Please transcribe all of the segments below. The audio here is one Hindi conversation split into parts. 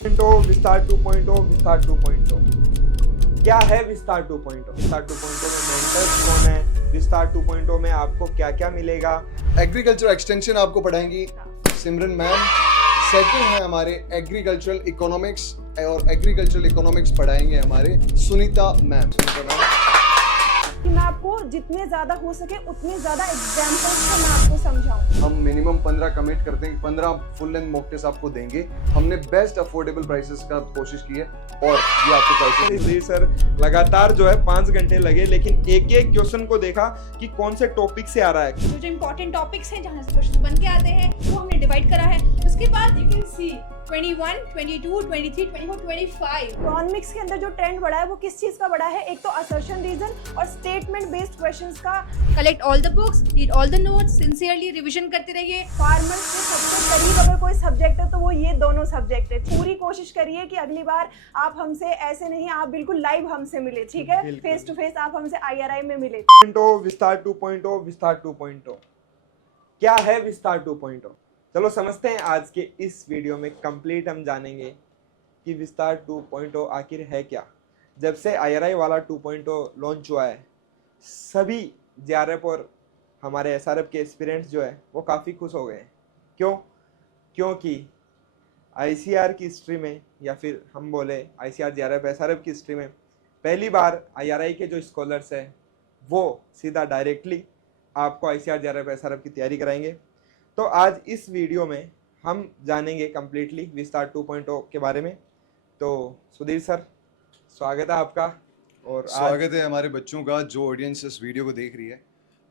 विस्तार 2.0 विस्तार 2.0 क्या है विस्तार 2.0? विस्तार 2.0 में मेंटर्स कौन है? विस्तार 2.0 में आपको क्या क्या मिलेगा? एग्रीकल्चर एक्सटेंशन आपको पढ़ाएंगी सिमरन मैम। सेकंड है हमारे एग्रीकल्चरल इकोनॉमिक्स, और एग्रीकल्चरल इकोनॉमिक्स पढ़ाएंगे हमारे सुनीता मैम। कि मैं आपको जितने ज्यादा हो सके उतने ज्यादा एग्जाम्पल्स से मैं आपको समझाऊं। हम मिनिमम 15 कमिट करते हैं, 15 फुल लेंथ मॉक टेस्ट आपको देंगे। हमने बेस्ट अफोर्डेबल प्राइसेस का कोशिश की है और ये आपको प्राइसेस जी सर, लगातार जो है 5 घंटे लगे, लेकिन एक एक क्वेश्चन को देखा कि कौन से टॉपिक से आ रहा है। जो इंपॉर्टेंट टॉपिक्स हैं जहाँ से क्वेश्चन बन के आते हैं वो हमने डिवाइड करा है। उसके बाद यू कैन सी 21, 22, 23, 24, 25। इकोनॉमिक्स के अंदर जो ट्रेंड बढ़ा है वो किस चीज का बढ़ा है? एक तो असर्शन रीजन और स्टेटमेंट बेस्ड क्वेश्चंस का। Collect all the books, read all the notes, sincerely revision करते रहिए। फार्मर्स के सबसे करीब अगर कोई सब्जेक्ट है तो वो ये दोनों सब्जेक्ट है। पूरी कोशिश करिए कि अगली बार आप हमसे ऐसे नहीं, आप बिल्कुल लाइव हमसे मिले, ठीक है? बिल्कुल। फेस टू फेस आप हमसे IRI में मिले। विस्तार 2.0 विस्तार 2.0 क्या है विस्तार 2.0? चलो समझते हैं। आज के इस वीडियो में कंप्लीट हम जानेंगे कि विस्तार 2.0 आखिर है क्या। जब से IRI वाला 2.0 लॉन्च हुआ है, सभी JRF और हमारे SRF के एस्पिरेंट्स जो है वो काफ़ी खुश हो गए हैं। क्यों? क्योंकि ICR की हिस्ट्री में, या फिर हम बोले ICR JRF SRF की हिस्ट्री में, पहली बार IRI के जो स्कॉलर्स हैं वो सीधा डायरेक्टली आपको ICR JRF SRF की तैयारी कराएंगे। तो आज इस वीडियो में हम जानेंगे कम्प्लीटली विस्तार 2.0 के बारे में। तो सुधीर सर, स्वागत है आपका। और स्वागत है हमारे बच्चों का जो ऑडियंस इस वीडियो को देख रही है।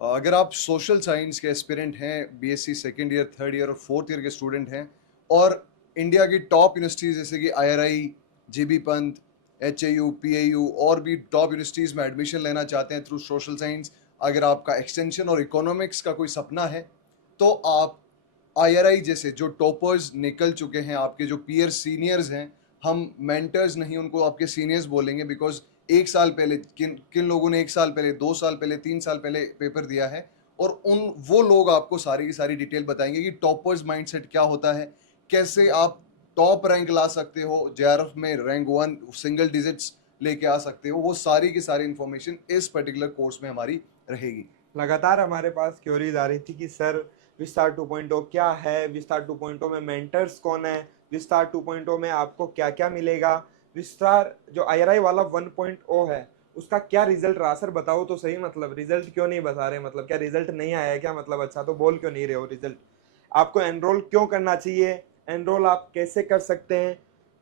अगर आप सोशल साइंस के एस्पिरेंट हैं, BSc second year, third year और फोर्थ ईयर के स्टूडेंट हैं और इंडिया की टॉप यूनिवर्सिटीज़ जैसे कि IRI, JB Pant, HAU, PAU और भी टॉप यूनिवर्सिटीज़ में एडमिशन लेना चाहते हैं थ्रू सोशल साइंस, अगर आपका एक्सटेंशन और इकोनॉमिक्स का कोई सपना है तो आप IRI जैसे जो टॉपर्स निकल चुके हैं, आपके जो पीयर सीनियर्स हैं, हम मेंटर्स नहीं उनको आपके सीनियर्स बोलेंगे, बिकॉज एक साल पहले किन लोगों ने 1 साल पहले, 2 साल पहले, 3 साल पहले पेपर दिया है, और वो लोग आपको सारी की सारी डिटेल बताएंगे कि टॉपर्स माइंडसेट क्या होता है, कैसे आप टॉप रैंक ला सकते हो, JRF में रैंक 1 सिंगल डिजिट्स लेके आ सकते हो। वो सारी की सारी इन्फॉर्मेशन इस पर्टिकुलर कोर्स में हमारी रहेगी। लगातार हमारे पास क्वेरीज आ रही थी कि सर विस्तार 2.0 क्या है, विस्तार 2.0 में मेंटर्स कौन है, विस्तार 2.0 में आपको क्या क्या मिलेगा, विस्तार जो IRI वाला 1.0 है उसका क्या रिजल्ट रहा? सर बताओ तो सही, मतलब रिजल्ट क्यों नहीं बता रहे? मतलब क्या रिजल्ट नहीं आया है क्या? मतलब अच्छा तो बोल क्यों नहीं रहे हो रिजल्ट? आपको एनरोल क्यों करना चाहिए? एनरोल आप कैसे कर सकते हैं?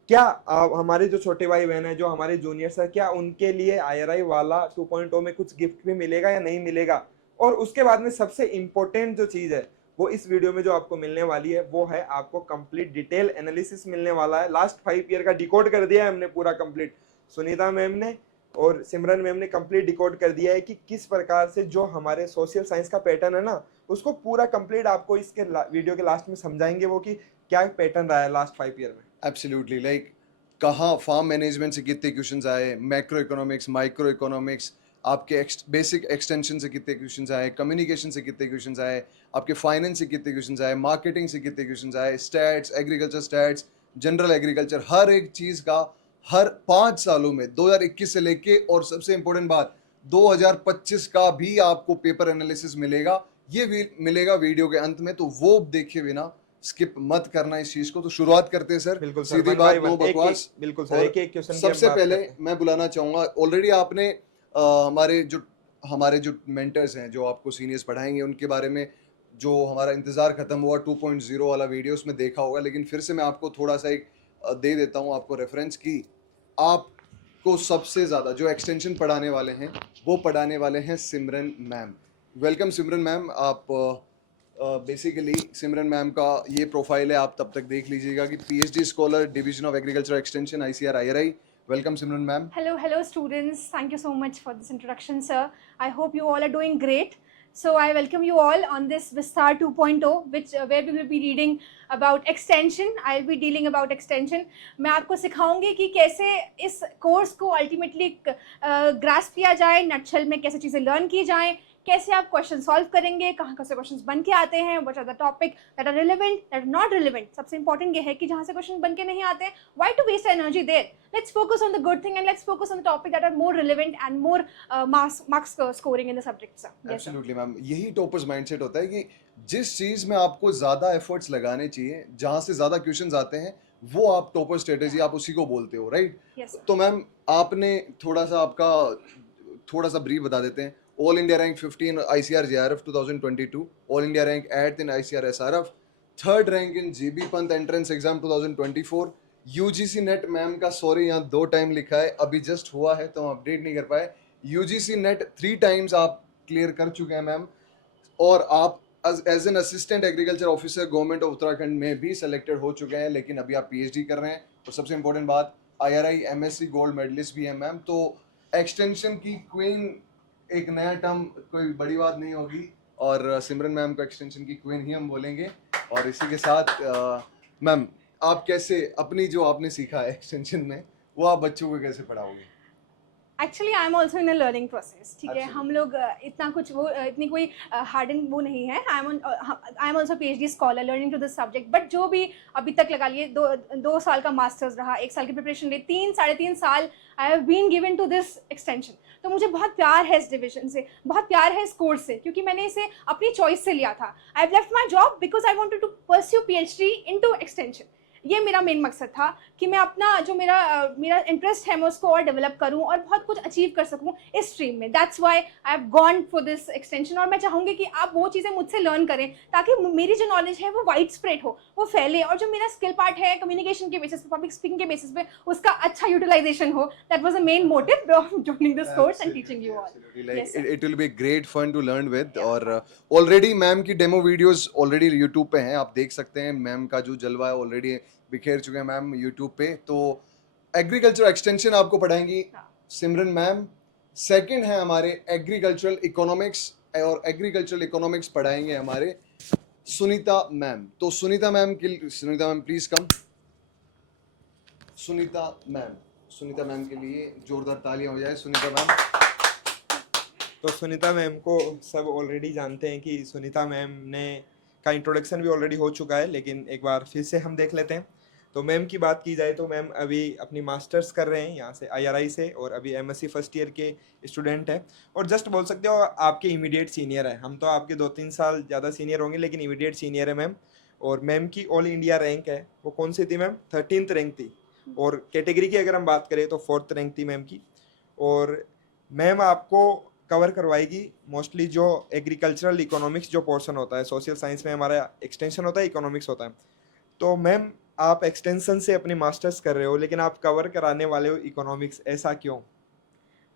क्या हमारे जो छोटे भाई बहन है, जो हमारे जूनियर्स है, क्या उनके लिए IRI वाला 2.0 में कुछ गिफ्ट भी मिलेगा या नहीं मिलेगा? और उसके बाद में सबसे इम्पोर्टेंट जो चीज़ है वो इस वीडियो में जो आपको मिलने वाली है वो है आपको कंप्लीट डिटेल एनालिसिस मिलने वाला है। लास्ट 5 ईयर का डिकोड कर दिया है हमने पूरा कंप्लीट। सुनीता मैम ने और सिमरन मैम ने कंप्लीट डिकोड कर दिया है कि किस प्रकार से जो हमारे सोशल साइंस का पैटर्न है ना, उसको पूरा कंप्लीट आपको इसके वीडियो के लास्ट में समझाएंगे वो कि क्या पैटर्न रहा है लास्ट 5 ईयर में। एब्सोल्युटली, लाइक कहाँ फार्म मैनेजमेंट से कितने क्वेश्चंस आए, मैक्रो इकोनॉमिक्स, माइक्रो इकोनॉमिक्स, आपके बेसिक एक्सटेंशन से कितने क्वेश्चंस आए, कम्युनिकेशन से कितने क्वेश्चंस आए, आपके फाइनेंस से कितने क्वेश्चंस आए, मार्केटिंग से कितने क्वेश्चंस आए, stats, agriculture stats, general agriculture, हर एक चीज़ का हर 5 सालों में 2021 से लेके, और सबसे इंपॉर्टेंट बात 2025 का भी आपको पेपर एनालिसिस मिलेगा। ये भी मिलेगा वीडियो के अंत में, तो वो देखे बिना स्किप मत करना इस चीज को। तो शुरुआत करते हैं सर। बिल्कुल सर, सीधी बात, नो बकवास। बिल्कुल सर, और एक क्वेश्चन सबसे पहले मैं बुलाना चाहूंगा, ऑलरेडी आपने हमारे जो मेंटर्स हैं, जो आपको सीनियर्स पढ़ाएंगे, उनके बारे में जो हमारा इंतजार खत्म हुआ 2.0 वाला वीडियो उसमें देखा होगा, लेकिन फिर से मैं आपको थोड़ा सा एक दे देता हूँ आपको रेफरेंस की। आपको सबसे ज़्यादा जो एक्सटेंशन पढ़ाने वाले हैं वो पढ़ाने वाले हैं सिमरन मैम। वेलकम सिमरन मैम। आप बेसिकली सिमरन मैम का ये प्रोफाइल है, आप तब तक देख लीजिएगा कि PhD scholar, division of agriculture extension, ICR IRI। Welcome Simran ma'am. Hello students. Thank you so much for this introduction, sir. I hope you all are doing great. So I welcome you all on this Vistar 2.0, where we will be reading about extension. I'll be dealing about extension. मैं आपको सिखाऊंगी कि कैसे इस कोर्स को अल्टीमेटली ग्रास्प किया जाए, नटशेल में कैसे चीज़ें लर्न की जाएं, कैसे आप क्वेश्चन सॉल्व करेंगे, कहाँ से क्वेश्चन बन के आते हैं, what are the topic that are relevant, that are not relevant. सबसे इंपॉर्टेंट ये है कि जहाँ से क्वेश्चन बन के नहीं आते हैं, why to waste energy there, let's focus on the good thing and let's focus on the topic that are more relevant and more marks scoring in the subject sir. Absolutely ma'am, यही टॉपर्स माइंडसेट होता है कि जिस चीज में आपको ज्यादा एफर्ट्स लगाने चाहिए, जहां से ज्यादा क्वेश्चंस आते हैं, वो आप टॉपर स्ट्रेटेजी आप उसी को बोलते हो, राइट? Yes, sir. तो मैम आपने थोड़ा सा ब्रीफ बता देते हैं। All India rank 15 ICAR JRF 2022, all India rank 8th in ICAR SRF, third rank in JB Pant entrance exam 2024, UGC net ma'am का सॉरी यहाँ 2 टाइम लिखा है, अभी जस्ट हुआ है तो हम अपडेट नहीं कर पाए। UGC नेट 3 टाइम्स आप क्लियर कर चुके हैं मैम, और आप as an assistant agriculture officer government of Uttarakhand में भी सेलेक्टेड हो चुके हैं, लेकिन अभी आप PhD कर रहे हैं। और सबसे इंपॉर्टेंट बात, IRI MSc गोल्ड मेडलिस्ट भी है मैम। तो एक्सटेंशन की क्वीन एक नया टर्म कोई बड़ी बात नहीं होगी, और सिमरन मैम को एक्सटेंशन की क्वीन ही हम बोलेंगे। और इसी के साथ मैम, आप कैसे अपनी जो आपने सीखा है एक्सटेंशन में, वो आप बच्चों को कैसे पढ़ाओगे? Actually I am also in a learning process, ठीक है। Absolutely. हम लोग इतना कुछ वो इतनी कोई हार्डन वो नहीं है। I am also PhD scholar learning to this subject, but जो भी अभी तक लगा लिए, दो साल का मास्टर्स रहा, 1 साल की प्रिपरेशन रही, 3-3.5 साल I have been given to this extension. तो मुझे बहुत प्यार है इस डिवीजन से, बहुत प्यार है इस कोर्स से, क्योंकि मैंने इसे अपनी चॉइस से लिया था। I have left my job because I wanted to pursue PhD into extension. ये मेरा मेन मकसद था कि मैं अपना जो मेरा इंटरेस्ट है मैं उसको और डेवलप करूं और बहुत कुछ अचीव कर सकूं इस स्ट्रीम में। That's why I have gone for this extension. और मैं चाहूँगी कि आप वो चीज़ें मुझसे लर्न करें, ताकि मेरी जो नॉलेज है वो वाइड स्प्रेड हो, वो फैले, और जो मेरा स्किल पार्ट है कम्युनिकेशन के बेसिस पे, पब्लिक स्पीकिंग के बेसिस पे, उसका अच्छा यूटिलाइजेशन हो। That was the main motive of joining this course and teaching you all. Yes, sir. It will be great fun to learn with। और ऑलरेडी मैम की डेमो वीडियोस ऑलरेडी यूट्यूब पे हैं, आप देख सकते हैं। मैम का जो जलवा है ऑलरेडी बिखेर चुके हैं मैम यूट्यूब पे। तो एग्रीकल्चर एक्सटेंशन आपको पढ़ाएंगी सिमरन मैम। सेकंड है हमारे एग्रीकल्चरल इकोनॉमिक्स, और एग्रीकल्चरल इकोनॉमिक्स पढ़ाएंगे हमारे सुनीता मैम। तो Sunita ma'am please come. Sunita ma'am के लिए जोरदार तालियां हो जाए। सुनीता मैम। तो सुनीता मैम को सब ऑलरेडी जानते हैं कि सुनीता मैम ने का इंट्रोडक्शन भी ऑलरेडी हो चुका है, लेकिन एक बार फिर से हम देख लेते हैं। तो मैम की बात की जाए तो मैम अभी अपनी मास्टर्स कर रहे हैं यहाँ से IRI से, और अभी MSc फर्स्ट ईयर के स्टूडेंट हैं, और जस्ट बोल सकते हो आपके इमीडिएट सीनियर है। हम तो आपके 2-3 साल ज़्यादा सीनियर होंगे, लेकिन इमीडिएट सीनियर है मैम। और मैम की ऑल इंडिया रैंक है, वो कौन सी थी मैम? 13th रैंक थी। और कैटेगरी की अगर हम बात करें तो 4th रैंक थी मैम की। और मैम आपको कवर करवाएगी मोस्टली जो एग्रीकल्चरल इकोनॉमिक्स जो पोर्शन होता है, सोशल साइंस में हमारा एक्सटेंशन होता है, इकोनॉमिक्स होता है। तो मैम आप एक्सटेंशन से अपनी मास्टर्स कर रहे हो, लेकिन आप कवर कराने वाले हो इकोनॉमिक्स, ऐसा क्यों?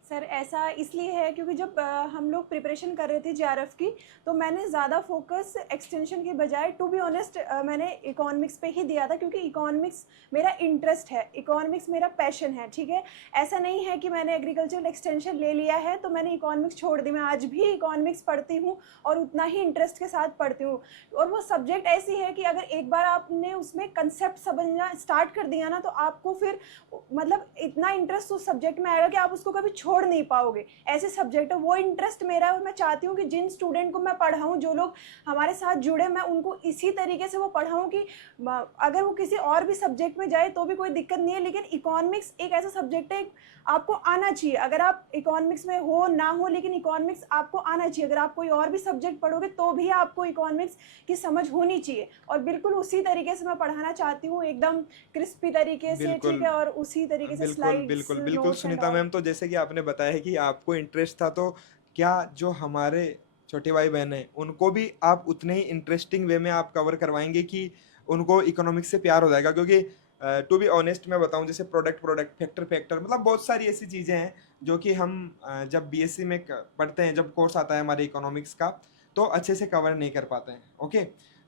सर ऐसा इसलिए है क्योंकि जब हम लोग प्रिपरेशन कर रहे थे JRF की, तो मैंने ज़्यादा फोकस एक्सटेंशन के बजाय टू बी ऑनेस्ट मैंने इकोनॉमिक्स पे ही दिया था, क्योंकि इकोनॉमिक्स मेरा इंटरेस्ट है, इकोनॉमिक्स मेरा पैशन है, ठीक है। ऐसा नहीं है कि मैंने एग्रीकल्चरल एक्सटेंशन ले लिया है तो मैंने इकोनॉमिक्स छोड़ दी। मैं आज भी इकोनॉमिक्स पढ़ती हूँ और उतना ही इंटरेस्ट के साथ पढ़ती हूँ। और वो सब्जेक्ट ऐसी है कि अगर एक बार आपने उसमें कंसेप्ट समझना स्टार्ट कर दिया ना, तो आपको फिर मतलब इतना इंटरेस्ट उस सब्जेक्ट में आएगा कि आप उसको कभी छोड़ नहीं पाओगे। ऐसे सब्जेक्ट है, वो इंटरेस्ट मेरा है। और मैं चाहती हूँ कि जिन स्टूडेंट को मैं पढ़ाऊँ, जो लोग हमारे साथ जुड़े, मैं उनको इसी तरीके से वो पढ़ाऊँ कि अगर वो किसी और भी सब्जेक्ट में जाए तो भी कोई दिक्कत नहीं है, लेकिन इकोनॉमिक्स एक ऐसा सब्जेक्ट है आपको आना चाहिए। अगर आप इकोनॉमिक्स में हो ना हो, लेकिन इकोनॉमिक्स आपको आना चाहिए। अगर आप कोई और भी सब्जेक्ट पढ़ोगे तो भी आपको इकोनॉमिक्स की समझ होनी चाहिए। और बिल्कुल उसी तरीके से मैं पढ़ाना चाहती हूँ, एकदम क्रिस्पी तरीके से, ठीक है, और उसी तरीके से स्लाइड्स, बिल्कुल बिल्कुल सुनीता मैम। तो जैसे कि आपने बताया है कि आपको इंटरेस्ट था, तो क्या जो हमारे छोटे भाई बहन हैं उनको भी आप उतने ही इंटरेस्टिंग वे में आप कवर करवाएंगे कि उनको इकोनॉमिक्स से प्यार हो जाएगा? क्योंकि टू बी ऑनेस्ट मैं बताऊं, जैसे प्रोडक्ट फैक्टर मतलब बहुत सारी ऐसी चीज़ें हैं जो कि हम जब BSc में पढ़ते हैं, जब कोर्स आता है हमारे इकोनॉमिक्स का, तो अच्छे से कवर नहीं कर पाते हैं। ओके,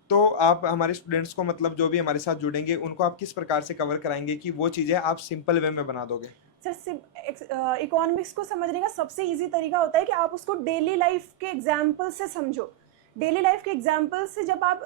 तो आप हमारे स्टूडेंट्स को, मतलब जो भी हमारे साथ जुड़ेंगे, उनको आप किस प्रकार से कवर कराएंगे कि वो चीज़ें आप सिंपल वे में बना दोगे? सर इकोनॉमिक्स को समझने का सबसे इजी तरीका होता है कि आप उसको डेली लाइफ के एग्जाम्पल से समझो। डेली लाइफ के एग्जाम्पल से जब आप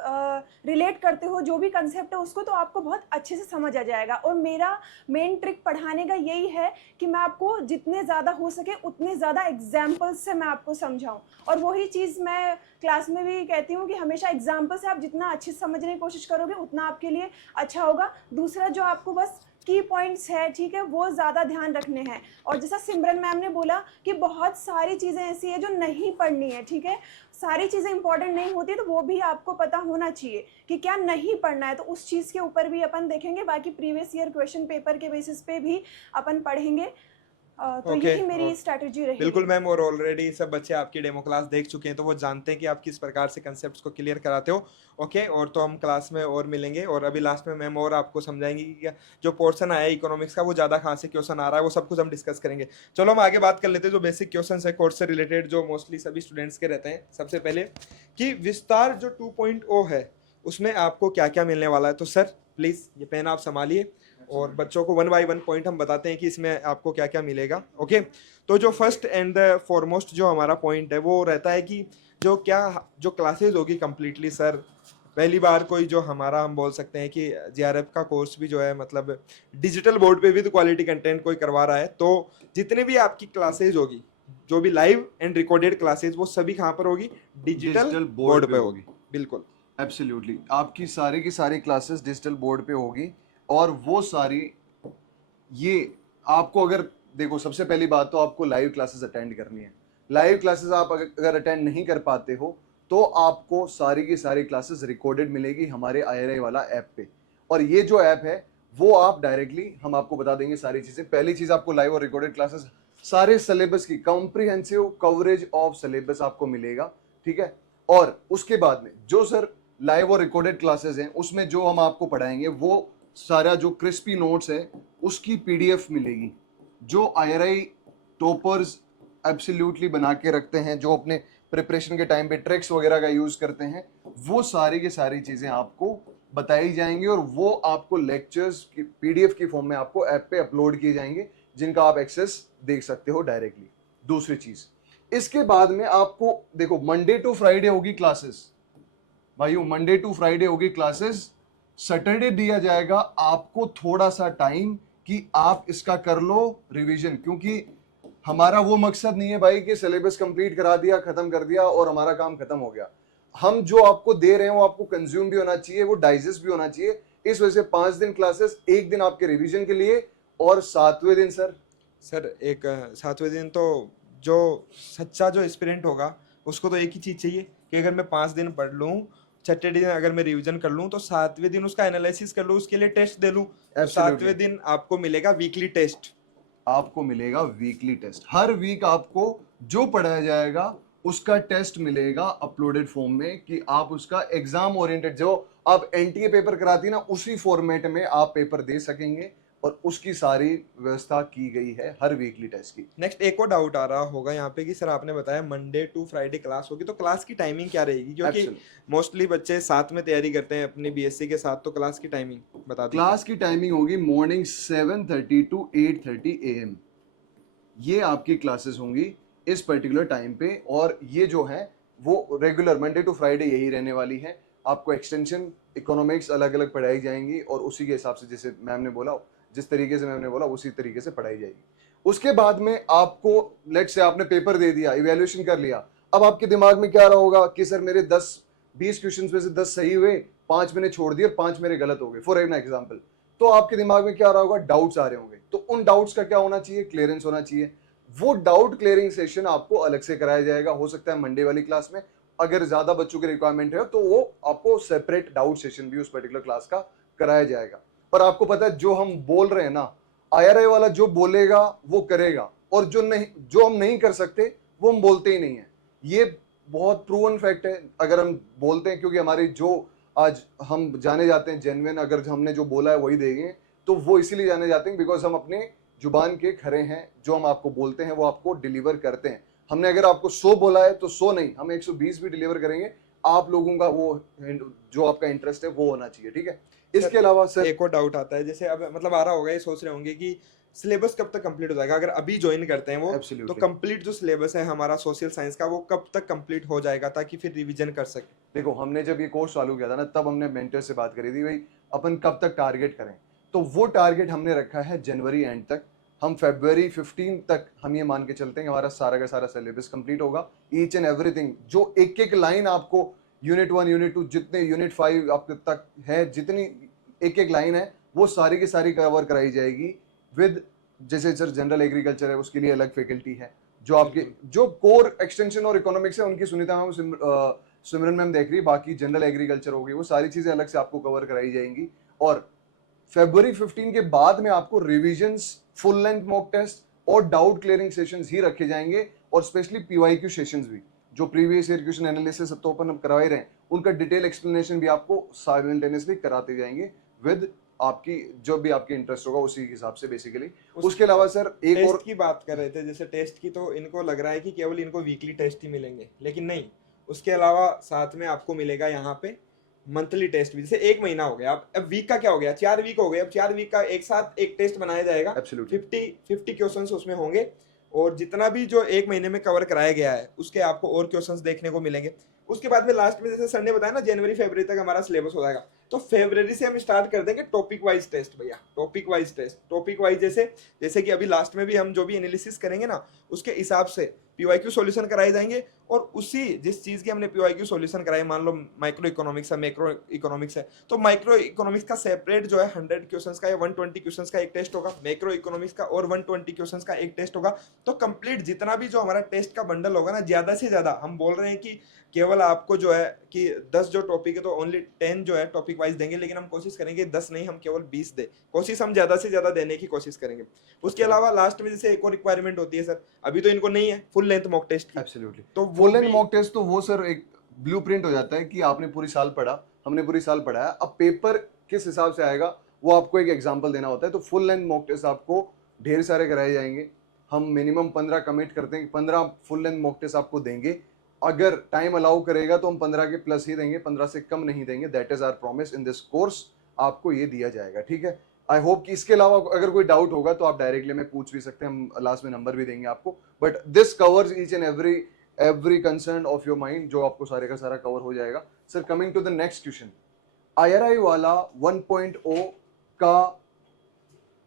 रिलेट करते हो जो भी कंसेप्ट है उसको, तो आपको बहुत अच्छे से समझ आ जाएगा। और मेरा मेन ट्रिक पढ़ाने का यही है कि मैं आपको जितने ज़्यादा हो सके उतने ज़्यादा एग्जाम्पल्स से मैं आपको समझाऊं। और वही चीज़ मैं क्लास में भी कहती हूँ कि हमेशा एग्जाम्पल से आप जितना अच्छे से समझने की कोशिश करोगे उतना आपके लिए अच्छा होगा। दूसरा जो आपको बस की पॉइंट्स है, ठीक है, वो ज़्यादा ध्यान रखने हैं। और जैसा सिमरन मैम ने बोला कि बहुत सारी चीज़ें ऐसी है जो नहीं पढ़नी है, ठीक है, सारी चीज़ें इंपॉर्टेंट नहीं होती, तो वो भी आपको पता होना चाहिए कि क्या नहीं पढ़ना है। तो उस चीज़ के ऊपर भी अपन देखेंगे, बाकी प्रीवियस ईयर क्वेश्चन पेपर के बेसिस पे भी अपन पढ़ेंगे। तो ओके, यही मेरी स्ट्रैटेजी रहेगी। बिल्कुल मैम। और ऑलरेडी सब बच्चे आपकी डेमो क्लास देख चुके हैं, तो वो जानते हैं कि आप किस प्रकार से कंसेप्ट्स को क्लियर कराते हो। ओके, और तो हम क्लास में और मिलेंगे, और अभी लास्ट में मैम और आपको समझाएंगे कि क्या जो पोर्शन आया है इकोनॉमिक्स का वो ज़्यादा कहाँ से क्वेश्चन आ रहा है, वो सब कुछ हम डिस्कस करेंगे। चलो हम आगे बात कर लेते हैं जो बेसिक क्वेश्चन है कोर्स से रिलेटेड, जो मोस्टली सभी स्टूडेंट्स के रहते हैं। सबसे पहले कि विस्तार जो 2.0 है उसमें आपको क्या क्या मिलने वाला है। तो सर प्लीज़ ये पेन आप संभालिए, और बच्चों को 1 बाय 1 पॉइंट हम बताते हैं कि इसमें आपको क्या क्या मिलेगा। ओके, तो जो फर्स्ट एंड द फॉरमोस्ट जो हमारा पॉइंट है वो रहता है कि जो क्लासेस होगी कम्प्लीटली सर, पहली बार कोई जो हमारा हम बोल सकते हैं कि जेआरएफ का कोर्स भी जो है मतलब डिजिटल बोर्ड पे विद क्वालिटी कंटेंट कोई करवा रहा है, तो जितने भी आपकी क्लासेज होगी, जो भी लाइव एंड रिकॉर्डेड क्लासेज, वो सभी कहाँ पर होगी? डिजिटल बोर्ड पे होगी। बिल्कुल, एब्सोल्युटली, आपकी सारी की सारी क्लासेस डिजिटल बोर्ड पे होगी। और वो सारी, ये आपको अगर देखो, सबसे पहली बात तो आपको लाइव क्लासेस अटेंड करनी है। लाइव क्लासेस आप अगर अटेंड नहीं कर पाते हो तो आपको सारी की सारी क्लासेस रिकॉर्डेड मिलेगी हमारे IRI वाला ऐप पे। और ये जो ऐप है वो आप डायरेक्टली, हम आपको बता देंगे सारी चीजें। पहली चीज, आपको लाइव और रिकॉर्डेड क्लासेस सारे सिलेबस की कॉम्प्रिहेंसिव कवरेज ऑफ सिलेबस आपको मिलेगा, ठीक है। और उसके बाद में जो सर लाइव और रिकॉर्डेड क्लासेस हैं उसमें जो हम आपको पढ़ाएंगे वो सारा जो क्रिस्पी नोट्स है उसकी PDF मिलेगी, जो IRI टॉपर्स एब्सोल्युटली बना के रखते हैं, जो अपने प्रिपरेशन के टाइम पे ट्रिक्स वगैरह का यूज करते हैं, वो सारी की सारी चीजें आपको बताई जाएंगी। और वो आपको लेक्चर्स की PDF की फॉर्म में आपको ऐप पे अपलोड किए जाएंगे, जिनका आप एक्सेस देख सकते हो डायरेक्टली। दूसरी चीज, इसके बाद में आपको देखो मंडे टू फ्राइडे होगी क्लासेस, भाइयों मंडे टू फ्राइडे होगी क्लासेस। सैटरडे दिया जाएगा आपको थोड़ा सा टाइम कि आप इसका कर लो रिवीजन, क्योंकि हमारा वो मकसद नहीं है भाई कि सिलेबस कंप्लीट करा दिया, खत्म कर दिया और हमारा काम खत्म हो गया। हम जो आपको दे रहे हैं वो आपको कंज्यूम भी होना चाहिए, वो डाइजेस्ट भी होना चाहिए। इस वजह से 5 दिन क्लासेस, 1 दिन आपके रिवीजन के लिए, और 7वें दिन सर एक 7वें दिन तो जो सच्चा जो एस्पिरेंट होगा उसको तो एक ही चीज़ चाहिए कि अगर मैं 5 दिन पढ़ लूँ, छठे दिन अगर मैं रिवीजन कर लूँ, तो 7वें दिन उसका एनालिसिस कर लूँ, उसके लिए टेस्ट दे लूँ। 7वें दिन आपको मिलेगा वीकली टेस्ट। आपको मिलेगा वीकली टेस्ट। हर वीक आपको जो पढ़ाया जाएगा उसका टेस्ट मिलेगा अपलोडेड फॉर्म में, कि आप उसका एग्जाम ओरिएंटेड, जो आप NTA पेपर कराती है ना, उसी फॉर्मेट में आप पेपर दे सकेंगे। और उसकी सारी व्यवस्था की गई है हर वीकली टेस्ट की। नेक्स्ट एक और डाउट आ रहा होगा यहाँ पे कि सर आपने बताया मंडे टू फ्राइडे क्लास होगी, तो क्लास की टाइमिंग क्या रहेगी? क्योंकि मोस्टली बच्चे साथ में तैयारी करते हैं अपनी BSc के साथ, तो क्लास की टाइमिंग बता दीजिए। क्लास की टाइमिंग होगी मॉर्निंग 7:30 to 8:30 AM। ये आपकी क्लासेस होंगी इस पर्टिकुलर टाइम पे। और ये जो है वो रेगुलर मंडे टू फ्राइडे यही रहने वाली है। आपको एक्सटेंशन, इकोनॉमिक्स अलग अलग पढ़ाई जाएंगी, और उसी के हिसाब से जैसे मैम ने बोला, जिस तरीके से मैम ने बोला उसी तरीके से पढ़ाई जाएगी। उसके बाद में आपको, लेट्स से आपने पेपर दे दिया, इवैल्यूएशन कर लिया, अब आपके दिमाग में क्या रहा होगा कि सर मेरे 10-20 क्वेश्चंस में से 10 सही हुए, 5 मैंने छोड़ दिए, 5 मेरे गलत हो गए, फॉर एन एग्जाम्पल। तो आपके दिमाग में क्या रहा होगा? डाउट्स आ रहे होंगे। तो उन डाउट्स का क्या होना चाहिए? क्लियरेंस होना चाहिए। वो डाउट क्लियरिंग सेशन आपको अलग से कराया जाएगा। हो सकता है मंडे वाली क्लास में, अगर ज्यादा बच्चों की रिक्वायरमेंट है तो वो आपको सेपरेट डाउट सेशन भी उस पर्टिकुलर क्लास का कराया जाएगा। पर आपको पता है जो हम बोल रहे हैं ना, IRI वाला जो बोलेगा वो करेगा, और जो हम नहीं कर सकते वो हम बोलते ही नहीं है। ये बहुत प्रूवन फैक्ट है। अगर हम बोलते हैं, क्योंकि हमारी जो आज हम जाने जाते हैं जेन्युइन, अगर हमने जो बोला है वही देंगे, तो वो इसीलिए जाने जाते हैं बिकॉज हम अपने जुबान के खरे हैं। जो हम आपको बोलते हैं वो आपको डिलीवर करते हैं। हमने अगर आपको 100 बोला है तो 100 नहीं, हम 120 भी डिलीवर करेंगे। आप लोगों का वो जो आपका इंटरेस्ट है वो होना चाहिए, ठीक है। इसके अलावा सर एक और डाउट आता है, जैसे अब मतलब आ रहा होगा, ये सोच रहे होंगे कि सिलेबस कब तक कंप्लीट हो जाएगा अगर अभी ज्वाइन करते हैं वो, तो एब्सोल्युटली कंप्लीट जो सिलेबस है हमारा सोशल साइंस का वो कब तक कंप्लीट हो जाएगा ताकि फिर रिवीजन कर सके? देखो, हमने जब ये कोर्स चालू किया था ना, तब हमने मेंटर से बात करी थी भाई अपन कब तक टारगेट करें, तो वो टारगेट हमने रखा है जनवरी एंड तक। हम फरवरी 15 तक हम ये मान के चलते हैं कि हमारा सारा का सारा सिलेबस कंप्लीट होगा। ईच एंड एवरीथिंग, जो एक एक लाइन आपको यूनिट 1 यूनिट 2 जितने यूनिट 5 आपके तक है, जितनी एक एक लाइन है वो सारी की सारी कवर कराई जाएगी विद, जैसे सर जनरल एग्रीकल्चर है उसके लिए अलग फैकल्टी है, जो आपके जो कोर एक्सटेंशन और इकोनॉमिक्स है उनकी सुनीता मैम सिमरन मैम देख रही है, बाकी जनरल एग्रीकल्चर हो गई, वो सारी चीजें अलग से आपको कवर कराई जाएंगी। और फरवरी 15 के बाद में आपको revisions, full length mock test और डाउट क्लियरिंग सेशंस ही रखे जाएंगे, और स्पेशली पीवाईक्यू सेशंस भी, जो प्रीवियस ईयर क्वेश्चन एनालिसिस तो अपन करा ही रहे हैं, उनका डिटेल एक्सप्लेनेशन भी आपको साइमल्टेनियसली कराते जाएंगे विद आपकी जो भी आपके इंटरेस्ट होगा उसी के हिसाब से बेसिकली। उसके अलावा सर एक टेस्ट और की बात कर रहे थे, जैसे टेस्ट की तो इनको लग रहा है कि केवल इनको वीकली टेस्ट ही मिलेंगे, लेकिन नहीं, उसके अलावा साथ में आपको मिलेगा यहाँ पे मंथली टेस्ट भी। जैसे एक महीना हो गया, अब वीक का क्या हो गया, 4 वीक हो गए, अब 4 वीक का एक साथ एक टेस्ट बनाया जाएगा, एब्सोल्युटली 50 क्वेश्चंस उसमें होंगे, और जितना भी जो एक महीने में कवर कराया गया है उसके आपको और क्वेश्चंस देखने को मिलेंगे। उसके बाद में लास्ट में जैसे सर ने बताया ना जनवरी फरवरी तक हमारा सिलेबस हो जाएगा, तो फरवरी से हम स्टार्ट कर देंगे टॉपिक वाइज टेस्ट भैया, topic wise test, topic wise जैसे कि अभी लास्ट में भी हम जो भी एनालिसिस करेंगे ना उसके हिसाब से पीवाईक्यू सॉल्यूशन कराए जाएंगे, और उसी जिस चीज के हमने पीवाईक्यू सॉल्यूशन कराए, मान लो माइक्रो इकोनॉमिक्स है, मैक्रो इकोनॉमिक्स है, तो माइक्रो इकोनॉमिक्स का सेपरेट जो है 100 क्वेश्चंस का या 120 क्वेश्चंस का एक टेस्ट होगा, मैक्रो इकोनॉमिक्स का और 120 क्वेश्चंस का एक टेस्ट होगा। तो कंप्लीट जितना भी जो हमारा टेस्ट का बंडल होगा ना, ज्यादा से ज्यादा हम बोल रहे हैं कि केवल आपको जो है कि 10 जो टॉपिक है तो ओनली 10 जो है टॉपिक वाइज देंगे, लेकिन हम कोशिश करेंगे 10 नहीं, हम केवल 20 दे, कोशिश हम ज्यादा से ज्यादा देने की कोशिश करेंगे। उसके अलावा लास्ट में जैसे एक और रिक्वायरमेंट होती है सर, अभी तो इनको नहीं है फुल लेंथ मॉक टेस्ट की, एब्सोल्युटली। तो फुल लेंथ मॉक टेस्ट तो वो सर एक ब्लूप्रिंट हो जाता है कि आपने पूरी साल पढ़ा, हमने पूरी साल पढ़ा है, अब पेपर किस हिसाब से आएगा वो आपको एक एग्जांपल देना होता है। तो फुल लेंथ मॉक टेस्ट आपको ढेर सारे कराए जाएंगे, हम मिनिमम 15 कमिट करते हैं, 15 फुल लेंथ मॉक टेस्ट आपको देंगे, अगर टाइम अलाउ करेगा तो हम 15 के प्लस ही देंगे, 15 से कम नहीं देंगे, that is our promise in this course, आपको ये दिया जाएगा, ठीक है। आई होप कि इसके अलावा अगर कोई डाउट होगा तो आप डायरेक्टली में पूछ भी सकते हैं, हम लास्ट में नंबर भी देंगे आपको, but this covers each and every concern of your mind, जो आपको सारे का सारा कवर हो जाएगा। Sir coming to the next question, IRI वाला 1.0 का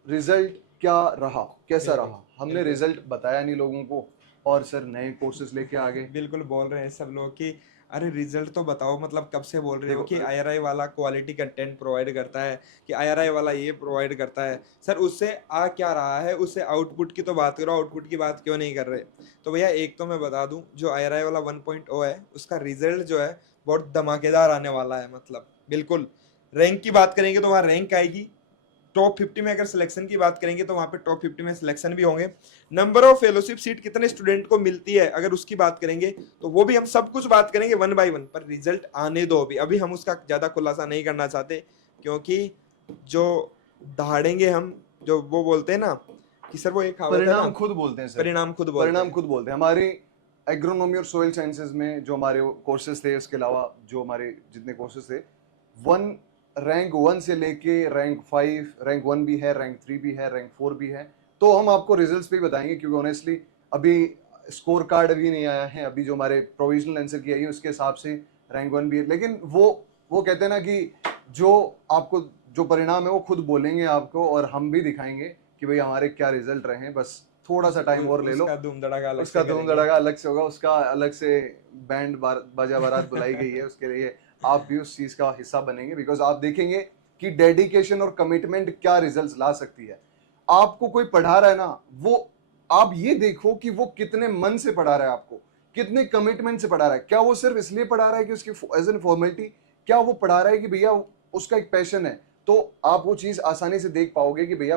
रिजल्ट क्या रहा, कैसा रहा? हमने रिजल्ट बताया नहीं लोगों को, और सर नए कोर्सेज लेके आ गए। बिल्कुल बोल रहे हैं सब लोग कि अरे रिजल्ट तो बताओ, मतलब कब से बोल रहे हो कि देखो, IRI वाला क्वालिटी कंटेंट प्रोवाइड करता है, कि IRI वाला ये प्रोवाइड करता है। सर उससे आ क्या रहा है, उससे आउटपुट की तो बात करो, आउटपुट की बात क्यों नहीं कर रहे? तो भैया एक तो मैं बता दूं, जो IRI वाला 1.0 है उसका रिजल्ट जो है बहुत धमाकेदार आने वाला है। मतलब बिल्कुल रैंक की बात करेंगे तो वहाँ रैंक आएगी, टॉप 50 में अगर सिलेक्शन की बात करेंगे तो वहाँ पे टॉप 50 में सिलेक्शन भी होंगे। नंबर ऑफ फेलोशिप सीट कितने स्टूडेंट को मिलती है अगर उसकी बात करेंगे तो वो भी हम सब कुछ बात करेंगे 1 by 1, पर रिजल्ट आने दो अभी हम उसका ज़्यादा खुलासा नहीं करना चाहते, क्योंकि जो दहाड़ेंगे हम, जो वो बोलते हैं ना कि सर वो एक परिणाम खुद बोलते हैं सर, परिणाम खुद बोलते परिणाम हैं। खुद बोलते हैं। हमारे एग्रोनॉमी और सोइल साइंसेज में जो हमारे कोर्सेज थे, उसके अलावा जो हमारे जितने कोर्सेज थे, रैंक 1 से लेके रैंक 5, रैंक 1 भी है, रैंक 3 भी है, रैंक 4 भी है। तो हम आपको रिजल्ट्स पे बताएंगे, क्योंकि ऑनेस्टली अभी स्कोर कार्ड अभी नहीं आया है, अभी जो हमारे प्रोविजनल आंसर की आई है उसके हिसाब से रैंक 1 भी है, लेकिन वो कहते हैं ना कि जो आपको जो परिणाम है वो खुद बोलेंगे आपको, और हम भी दिखाएंगे कि भाई हमारे क्या रिजल्ट रहे हैं, बस थोड़ा सा टाइम और ले लो। उसका धूम धड़ाका अलग उसका से धूम करेंगे। धड़ाका अलग से होगा, उसका अलग से बैंड बाजा बारात बुलाई गई है, उसके लिए आप भी उस चीज का हिस्सा बनेंगे, बिकॉज आप देखेंगे कि डेडिकेशन और कमिटमेंट क्या रिजल्ट्स ला सकती है। आपको कोई पढ़ा रहा है ना, वो आप ये देखो कि वो कितने मन से पढ़ा रहा है, आपको कितने कमिटमेंट से पढ़ा रहा है। क्या वो सिर्फ इसलिए पढ़ा रहा है कि उसकी एज एन फॉर्मेलिटी, क्या वो पढ़ा रहा है कि भैया उसका एक पैशन है? तो आप वो चीज आसानी से देख पाओगे कि भैया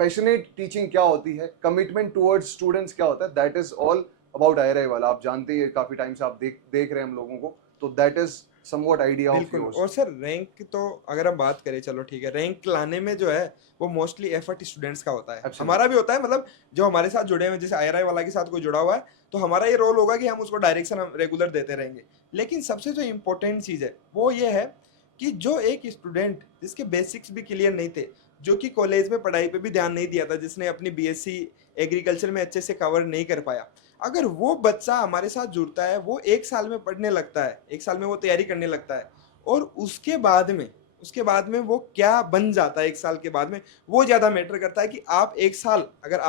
पैशनेट टीचिंग क्या होती है, कमिटमेंट टुवर्ड्स स्टूडेंट्स क्या होता है। That is all about IRI वाला, आप जानते हैं, काफी टाइम से आप देख रहे हैं हम लोगों को, तो that is somewhat idea of बिल्कुल। योर्स। और सर रैंक तो अगर हम बात करें, चलो ठीक है, रैंक लाने में जो है वो मोस्टली एफर्ट स्टूडेंट्स का होता है, Absolutely. हमारा भी होता है। मतलब जो हमारे साथ जुड़े हुए, जैसे IRI वाला के साथ कोई जुड़ा हुआ है तो हमारा ये रोल होगा कि हम उसको डायरेक्शन हम रेगुलर देते रहेंगे। लेकिन सबसे जो इम्पोर्टेंट चीज़ है वो ये है कि जो एक स्टूडेंट जिसके बेसिक्स भी क्लियर नहीं थे, जो कि कॉलेज में पढ़ाई पे भी ध्यान नहीं दिया था, जिसने अपनी बीएससी एग्रीकल्चर में अच्छे से कवर नहीं कर पाया, अगर वो बच्चा हमारे साथ जुड़ता है, वो 1 साल में पढ़ने लगता है, 1 साल में वो तैयारी करने लगता है, और उसके बाद में वो क्या बन जाता है 1 साल के बाद में, वो ज़्यादा मैटर करता है कि आप 1 साल, अगर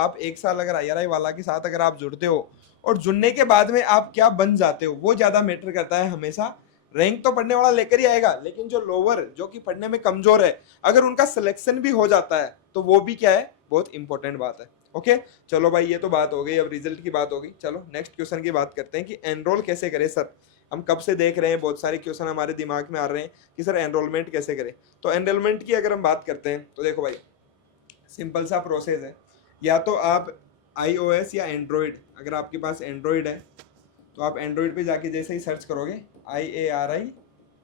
आईआरआई वाला के साथ अगर आप जुड़ते हो और जुड़ने के बाद में आप क्या बन जाते हो, वो ज़्यादा मैटर करता है हमेशा। रैंक तो पढ़ने वाला लेकर ही आएगा, लेकिन जो लोअर, जो कि पढ़ने में कमजोर है, अगर उनका सिलेक्शन भी हो जाता है तो वो भी क्या है, बहुत इंपॉर्टेंट बात है। ओके, चलो भाई, ये तो बात हो गई, अब रिजल्ट की बात हो गई। चलो नेक्स्ट क्वेश्चन की बात करते हैं कि एनरोल कैसे करें सर। हम कब से देख रहे हैं, बहुत सारे क्वेश्चन हमारे दिमाग में आ रहे हैं कि सर एनरोलमेंट कैसे करें। तो एनरोलमेंट की अगर हम बात करते हैं तो देखो भाई, सिंपल सा प्रोसेस है। या तो आप iOS या एंड्रॉयड, अगर आपके पास एंड्रॉयड है तो आप एंड्रॉयड पे जाके जैसे ही सर्च करोगे आई आर आई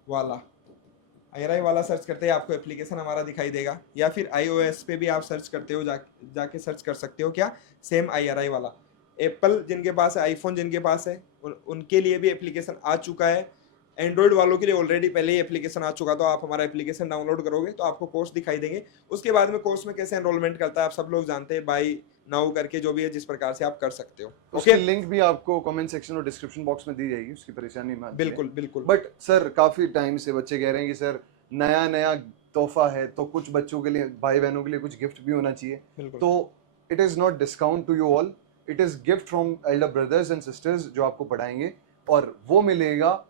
वाला सर्च करते हैं, आपको एप्लीकेशन हमारा दिखाई देगा। या फिर iOS पे भी आप सर्च करते हो, जाके सर्च कर सकते हो क्या, सेम IRI वाला। एप्पल जिनके पास है, आईफोन जिनके पास है, उनके लिए भी एप्लीकेशन आ चुका है। एंड्रॉयड वालों के लिए ऑलरेडी पहले ही एप्लीकेशन आ चुका, तो आप हमारा एप्लीकेशन डाउनलोड करोगे तो आपको कोर्स दिखाई देंगे। उसके बाद में कोर्स में कैसे एनरोलमेंट करता है आप सब लोग जानते हैं, बाई नाउ करके जो भी है, जिस प्रकार से आप कर सकते हो। उसकी लिंक भी आपको कमेंट सेक्शन और डिस्क्रिप्शन बॉक्स में दी जाएगी, उसकी परेशानी मत। बिल्कुल बिल्कुल। बट सर काफी टाइम से बच्चे कह रहे हैं कि सर नया नया तोहफा है, तो कुछ बच्चों के लिए, भाई बहनों के लिए कुछ गिफ्ट भी होना चाहिए। तो it is not discount to you all, it is gift from elder brothers and sisters जो आपको पढ़ाएंगे, और वो मिलेगा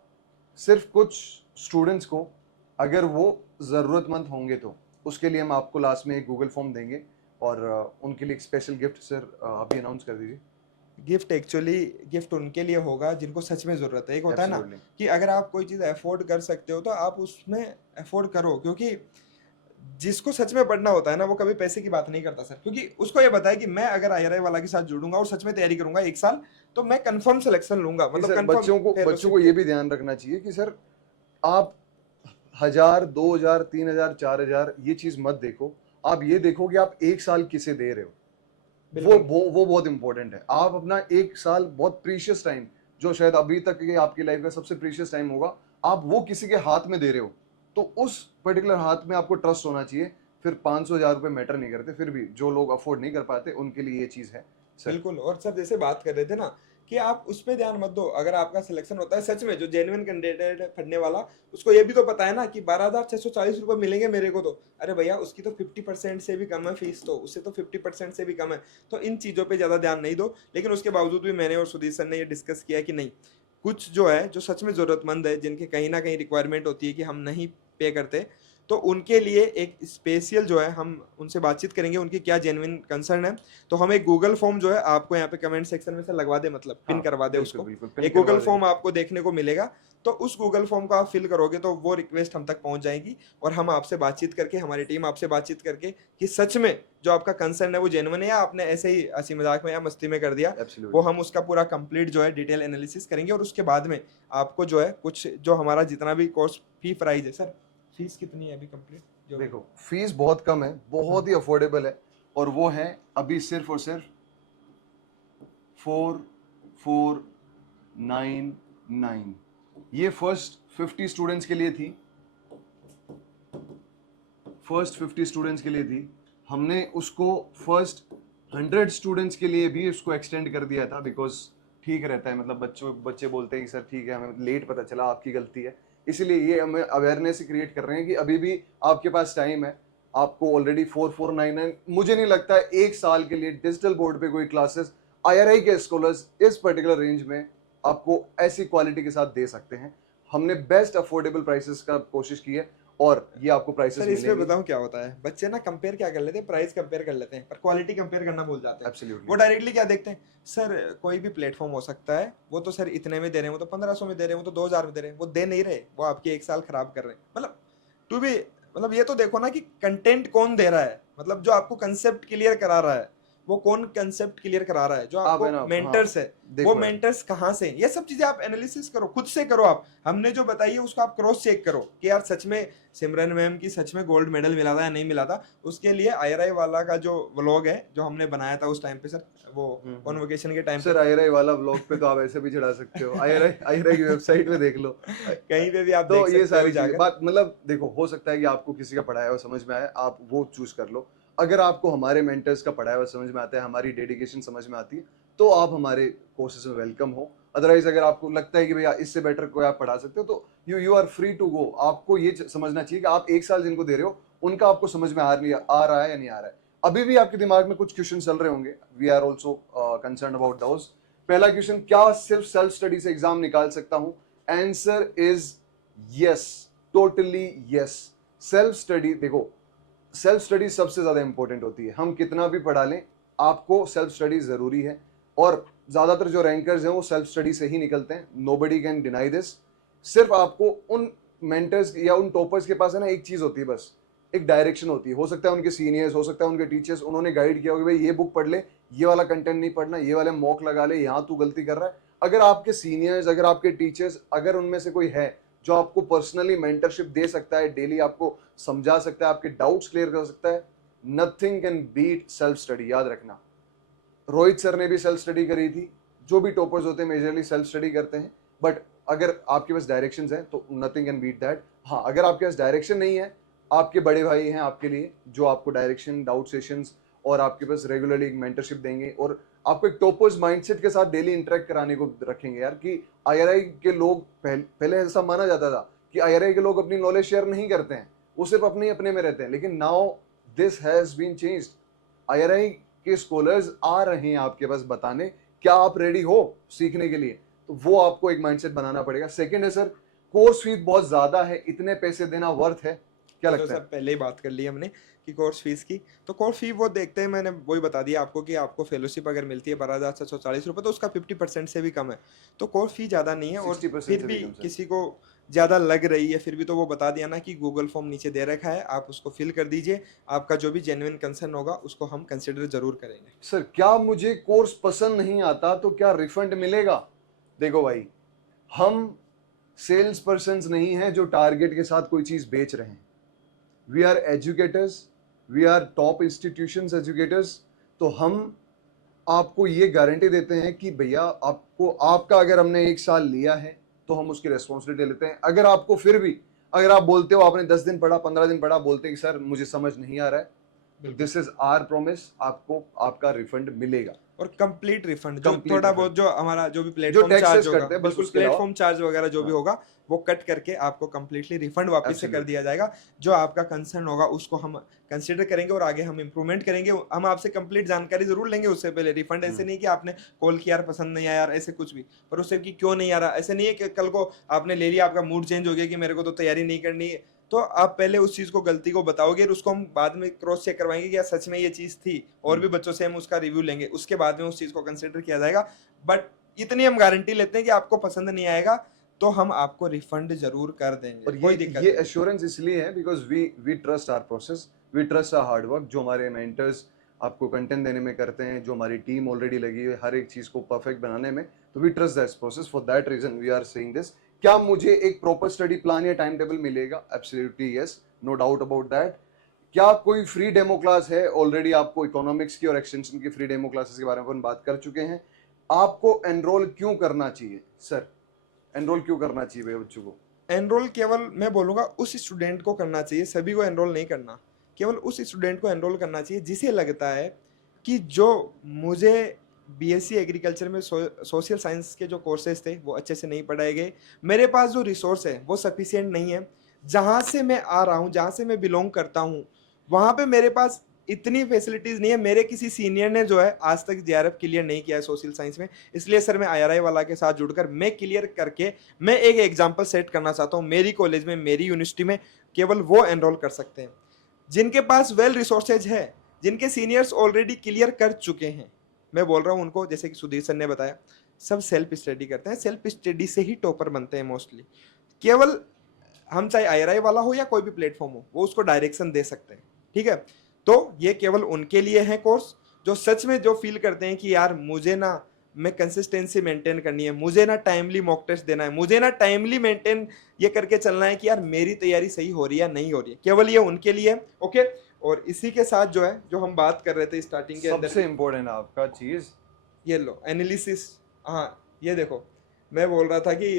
सिर्फ कुछ स्टूडेंट्स को, अगर वो ज़रूरतमंद होंगे तो। उसके लिए हम आपको लास्ट में एक गूगल फॉर्म देंगे, और उनके लिए एक स्पेशल गिफ्ट सर अभी अनाउंस कर दीजिए। गिफ्ट उनके लिए होगा जिनको सच में ज़रूरत है। एक होता है ना कि अगर आप कोई चीज़ अफोर्ड कर सकते हो तो आप उसमें अफोर्ड करो, क्योंकि जिसको सच में पढ़ना होता है ना, वो कभी पैसे की बात नहीं करता सर। क्योंकि उसको ये पता है कि मैं अगर IRI वाला के साथ जुड़ूंगा और सच में तैयारी करूंगा 1 साल, तो मैं कंफर्म सिलेक्शन लूंगा। मतलब सर, बच्चों को ये भी ध्यान रखना चाहिए कि सर आप 1000, 2000, 3000, 4000 ये चीज मत देखो, आप ये देखो कि आप 1 साल किसे दे रहे हो। वो बहुत इंपॉर्टेंट है। आप अपना 1 साल, बहुत प्रीशियस टाइम, जो शायद अभी तक के आपकी लाइफ का सबसे प्रीशियस टाइम होगा, आप वो किसी के हाथ में दे रहे हो, तो उस पर्टिकुलर हाथ में आपको ट्रस्ट होना चाहिए। फिर 500-1000 रुपए मैटर नहीं करते, फिर भी जो लोग अफोर्ड नहीं कर पाते उनके लिए ये चीज है सर। बिल्कुल। और सर जैसे बात कर रहे थे ना कि आप उस पर ध्यान मत दो, अगर आपका सिलेक्शन होता है सच में, जो जेन्युइन कैंडिडेट है पढ़ने वाला, उसको ये भी तो पता है ना कि 12,640 रुपये मिलेंगे मेरे को, तो अरे भैया उसकी तो 50% से भी कम है फीस, तो उससे तो 50% से भी कम है। तो इन चीज़ों पे ज़्यादा ध्यान नहीं दो। लेकिन उसके बावजूद भी मैंने और सुधीर सर ने ये डिस्कस किया कि नहीं, कुछ जो है, जो सच में ज़रूरतमंद है, जिनके कहीं ना कहीं रिक्वायरमेंट होती है कि हम नहीं पे करते, तो उनके लिए एक स्पेशल जो है, हम उनसे बातचीत करेंगे उनकी क्या जेन्युइन कंसर्न है। तो हम एक गूगल फॉर्म जो है आपको यहाँ पे कमेंट सेक्शन में से लगवा दे, मतलब पिन करवा दे उसको। एक गूगल फॉर्म आपको देखने को मिलेगा, तो उस गूगल फॉर्म को आप फिल करोगे तो वो रिक्वेस्ट हम तक पहुंच जाएगी, और हम आपसे बातचीत करके, हमारी टीम आपसे बातचीत करके कि सच में जो आपका कंसर्न है वो जेन्युइन है या आपने ऐसे ही हंसी मजाक में या मस्ती में कर दिया, वो हम उसका पूरा कंप्लीट जो है डिटेल एनालिसिस करेंगे। और उसके बाद में आपको जो है कुछ, जो हमारा जितना भी कोर्स फी प्राइस है, सर फीस कितनी है अभी कंप्लीट? देखो, फीस बहुत कम है, बहुत ही अफोर्डेबल है, और वो है अभी सिर्फ और सिर्फ 4499। ये फर्स्ट 50 स्टूडेंट्स के लिए थी, हमने उसको फर्स्ट 100 स्टूडेंट्स के लिए भी उसको एक्सटेंड कर दिया था, बिकॉज ठीक रहता है, मतलब बच्चे बोलते हैं कि सर ठीक है, हमें लेट पता चला, आपकी गलती है, इसीलिए ये हमें अवेयरनेस क्रिएट कर रहे हैं कि अभी भी आपके पास टाइम है। आपको ऑलरेडी 4499, मुझे नहीं लगता है 1 साल के लिए डिजिटल बोर्ड पे कोई क्लासेस IRI के स्कॉलर्स इस पर्टिकुलर रेंज में आपको ऐसी क्वालिटी के साथ दे सकते हैं। हमने बेस्ट अफोर्डेबल प्राइसेस का कोशिश की है, और ये आपको प्राइसेस मिलेंगे। इसमें बताऊं क्या होता है, बच्चे ना कंपेयर क्या कर लेते हैं, प्राइस कंपेयर कर लेते हैं, पर क्वालिटी कंपेयर करना भूल जाते हैं। Absolutely. वो डायरेक्टली क्या देखते हैं, सर कोई भी प्लेटफॉर्म हो सकता है, वो तो सर इतने में दे रहे हैं, वो तो 1500 में दे रहे हैं, वो तो 2000 में दे रहे हैं, वो दे नहीं रहे, वो आपके 1 साल खराब कर रहे हैं। मतलब ये तो देखो ना कि कंटेंट कौन दे रहा है, मतलब जो आपको कंसेप्ट क्लियर करा रहा है वो कौन कंसेप्ट क्लियर करा रहा है, जो आप आपको है ना, मेंटर्स हाँ, है देखो वो यार, मेंटर्स कहाँ से हैं, ये सब चीजें आप एनालिसिस करो, खुद से करो। आप हमने जो बताई है उसको आप क्रॉस चेक करो कि यार सच में सिमरन मैम की सच में गोल्ड मेडल मिला था या नहीं मिला था। उसके लिए आईआरआई वाला का जो व्लॉग है जो हमने बनाया था उस टाइम पे सर, वो कॉन्वोकेशन के टाइम सर पे आईआरआई वाला व्लॉग पे तो आप ऐसे भी चढ़ा सकते हो, आईआरआई आईआरआई की वेबसाइट पे देख लो। कहीं पे भी आप तो देख ये सकते हो सारी चीजें जाकर। बात, मतलब देखो, हो सकता है कि आपको किसी का पढ़ाया हुआ समझ में आए, आप वो चूज कर लो। अगर आपको हमारे मेंटर्स का पढ़ाया हुआ समझ में आता है, हमारी डेडिकेशन समझ में आती है, तो आप हमारे कोर्सेज में वेलकम हो। अदरवाइज अगर आपको लगता है कि भैया इससे बेटर कोई आप पढ़ा सकते हो, तो you are free to go. आपको ये समझना चाहिए कि आप 1 साल जिनको दे रहे हो उनका आपको समझ में आ रहा है या नहीं आ रहा है। अभी भी आपके दिमाग में कुछ क्वेश्चन चल रहे होंगे, we are also concern about those. पहला क्वेश्चन, क्या सिर्फ सेल्फ स्टडी से एग्जाम निकाल सकता हूं? Answer is yes, totally yes. Self study, देखो, सेल्फ स्टडी सबसे ज्यादा इंपॉर्टेंट होती है। हम कितना भी पढ़ा लें, आपको सेल्फ स्टडी जरूरी है। और ज्यादातर जो रैंकर्स हैं वो सेल्फ स्टडी से ही निकलते हैं, नोबडी कैन डिनाई दिस। सिर्फ आपको उन मेंटर्स या उन टॉपर्स के पास है ना, एक चीज होती है बस, एक डायरेक्शन होती है। हो सकता है उनके सीनियर्स, हो सकता है उनके टीचर्स, उन्होंने गाइड किया होगा भाई ये बुक पढ़ ले, ये वाला कंटेंट नहीं पढ़ना, ये वाले मॉक लगा ले, यहाँ तू गलती कर रहा है। अगर आपके सीनियर्स, अगर आपके टीचर्स, अगर उनमें से कोई है जो आपको पर्सनली मेंटरशिप दे सकता है, डेली आपको समझा सकता है, आपके डाउट्स क्लियर कर सकता है, nothing can beat self study. याद रखना, रोहित सर ने भी सेल्फ स्टडी करी थी। जो भी टॉपर्स होते हैं मेजरली सेल्फ स्टडी करते हैं। बट अगर आपके पास डायरेक्शंस हैं तो नथिंग कैन बीट दैट। हाँ, अगर आपके पास डायरेक्शन नहीं है, आपके बड़े भाई हैं आपके लिए जो आपको डायरेक्शन, डाउट सेशंस और आपके पास रेगुलरली एक मेंटरशिप देंगे और आपको एक टॉपर्स माइंडसेट के साथ डेली इंटरेक्ट कराने को रखेंगे। यार कि आईआरआई के लोग, पहले ऐसा माना जाता था कि आईआरआई के लोग अपनी नॉलेज शेयर नहीं करते हैं, वो सिर्फ अपने में रहते हैं। लेकिन now this has been changed. IRI के स्कॉलर्स आ रहे हैं आपके पास बताने, क्या आप रेडी हो सीखने के लिए? तो वो आपको एक माइंडसेट बनाना पड़ेगा। सेकंड है सर, कोर्स फीस बहुत ज्यादा है, इतने पैसे देना वर्थ है? क्या तो लगता सर है? पहले ही बात कर ली हमने कि कोर्स फीस की, तो कोर्स फी वो देखते हैं, मैंने वही बता दिया आपको कि आपको फेलोशिप अगर मिलती है 12,740 रुपये, तो उसका 50% से भी कम है, तो कोर्स फी ज़्यादा नहीं है। और 60% फिर से भी भी कम, सर। किसी को ज़्यादा लग रही है फिर भी, तो वो बता दिया ना कि गूगल फॉर्म नीचे दे रखा है, आप उसको फिल कर दीजिए, आपका जो भी जेन्युइन कंसर्न होगा उसको हम कंसिडर जरूर करेंगे। सर, क्या मुझे कोर्स पसंद नहीं आता तो क्या रिफंड मिलेगा? देखो भाई, हम सेल्स पर्सन नहीं हैं जो टारगेट के साथ कोई चीज बेच रहे हैं। We are educators, we are top institutions educators. तो हम आपको ये गारंटी देते हैं कि भैया आपको, आपका अगर हमने 1 साल लिया है तो हम उसकी रेस्पॉन्सिबिलिटी लेते हैं। अगर आपको फिर भी, अगर आप बोलते हो आपने 10 दिन पढ़ा, 15 दिन पढ़ा, बोलते हैं कि सर मुझे समझ नहीं आ रहा है, दिस इज आवर प्रॉमिस, आपको आपका रिफंड मिलेगा। और कंप्लीट रिफंड, जो Complete थोड़ा refund। बहुत जो हमारा जो भी जो प्लेटफॉर्म taxes चार्ज होगा, करते हैं, बस बिल्कुल उसके अलावा। प्लेटफॉर्म चार्ज वगैरह जो भी हाँ। होगा वो कट करके आपको कंप्लीटली रिफंड वापस से कर Absolutely। दिया जाएगा। जो आपका कंसर्न होगा उसको हम कंसिडर करेंगे और आगे हम इंप्रूवमेंट करेंगे। हम आपसे कंप्लीट जानकारी जरूर लेंगे उससे पहले। रिफंड ऐसे नहीं कि आपने कॉल किया यार पसंद नहीं आया यार, ऐसे कुछ भी, पर उससे कि क्यों नहीं आ रहा, ऐसे नहीं है कि कल को आपने ले लिया, आपका मूड चेंज हो गया कि मेरे को तो तैयारी नहीं करनी है, तो आप पहले उस चीज को, गलती को बताओगे और उसको हम बाद में क्रॉस चेक करवाएंगे कि यार सच में ये चीज थी, और भी बच्चों से हम उसका रिव्यू लेंगे, उसके बाद में उस चीज को कंसिडर किया जाएगा। बट इतनी हम गारंटी लेते हैं कि आपको पसंद नहीं आएगा तो हम आपको रिफंड जरूर कर देंगे, और कोई ये दिक्कत ये नहीं। एश्योरेंस इसलिए है because we trust our process, we trust our hard work. जो हमारे मेंटर्स आपको कंटेंट देने में करते हैं, जो हमारी टीम ऑलरेडी लगी है हर एक चीज को परफेक्ट बनाने में, तो we trust that process. For that reason we are saying this. क्या मुझे एक प्रॉपर स्टडी प्लान या टाइम टेबल मिलेगा? Absolutely yes, no doubt about that. क्या कोई फ्री डेमो क्लास है? ऑलरेडी आपको इकोनॉमिक्स की और एक्सटेंशन की फ्री डेमो क्लासेस के बारे में अपन बात कर चुके हैं। आपको एनरोल क्यों करना चाहिए सर? एनरोल क्यों करना चाहिए भैया बच्चों को? एनरोल केवल मैं बोलूंगा उस स्टूडेंट को करना चाहिए, सभी को एनरोल नहीं करना। केवल उस स्टूडेंट को एनरोल करना चाहिए जिसे लगता है कि जो मुझे बीएससी एग्रीकल्चर में सोशल साइंस के जो कोर्सेज थे वो अच्छे से नहीं पढ़ाए गए, मेरे पास जो रिसोर्स है वो सफिशिएंट नहीं है, जहाँ से मैं आ रहा हूँ, जहाँ से मैं बिलोंग करता हूँ, वहाँ पे मेरे पास इतनी फैसिलिटीज़ नहीं है। मेरे किसी सीनियर ने जो है आज तक जेआरएफ क्लियर नहीं किया है सोशल साइंस में, इसलिए सर मैं आईआरआई वाला के साथ जुड़कर मैं क्लियर करके मैं एक एग्जाम्पल सेट करना चाहता हूँ। मेरी कॉलेज में, मेरी यूनिवर्सिटी में केवल वो एनरोल कर सकते हैं जिनके पास वेल रिसोर्सेज है, जिनके सीनियर्स ऑलरेडी क्लियर कर चुके हैं। मैं बोल रहा हूँ उनको, जैसे कि सुधीर सर ने बताया, सब सेल्फ स्टडी करते हैं, सेल्फ स्टडी से ही टॉपर बनते हैं मोस्टली। केवल हम चाहे आईआरआई वाला हो या कोई भी प्लेटफॉर्म हो, वो उसको डायरेक्शन दे सकते हैं, ठीक है। तो ये केवल उनके लिए है कोर्स जो सच में जो फील करते हैं कि यार मुझे ना मैं कंसिस्टेंसी मेंटेन करनी है, मुझे ना टाइमली मॉक टेस्ट देना है, मुझे ना टाइमली मेंटेन ये करके चलना है कि यार मेरी तैयारी सही हो रही है या नहीं हो रही है, केवल ये उनके लिए। ओके, और इसी के साथ जो है जो हम बात कर रहे थे स्टार्टिंग के अंदर, सबसे इम्पोर्टेंट आपका चीज ये लो एनालिसिस। हाँ ये देखो, मैं बोल रहा था कि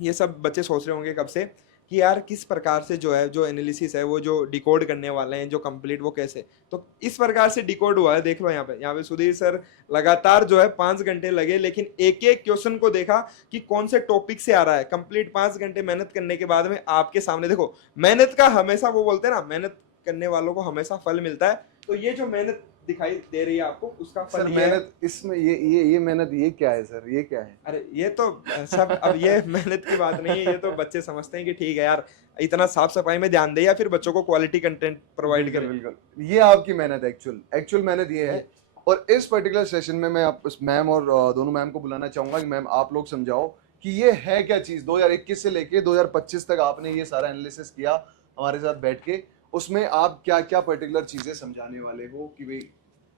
ये सब बच्चे सोच रहे होंगे कब से कि यार किस प्रकार से जो है जो एनालिसिस है वो जो डिकोड करने वाले हैं जो कंप्लीट वो कैसे, तो इस प्रकार से डिकोड हुआ है। देख लो यहाँ पे सुधीर सर लगातार जो है 5 घंटे लगे, लेकिन एक एक क्वेश्चन को देखा कि कौन से टॉपिक से आ रहा है। कंप्लीट 5 घंटे मेहनत करने के बाद में आपके सामने देखो, मेहनत का हमेशा वो बोलते हैं ना, मेहनत करने वालों को हमेशा फल मिलता है। तो ये जो मेहनत दिखाई दे रही है आपको उसका फल सर ये है। मेहनत इसमें ये मेहनत ये क्या है सर, ये क्या है? अरे ये तो सब, अब ये मेहनत की बात नहीं है, ये तो बच्चे समझते हैं कि ठीक है यार इतना साफ सफाई में ध्यान दे या फिर बच्चों को क्वालिटी कंटेंट प्रोवाइड करे। बिल्कुल, ये आपकी मेहनत है, एक्चुअल मेहनत ये है। और इस पर्टिकुलर सेशन में मैं आप मैम और दोनों मैम को बुलाना चाहूंगा कि मैम आप लोग समझाओ कि ये है क्या चीज। 2021 से लेके 2025 तक आपने ये सारा एनालिसिस किया हमारे साथ बैठ के, उसमें आप क्या क्या पर्टिकुलर चीजें समझाने वाले हो कि भाई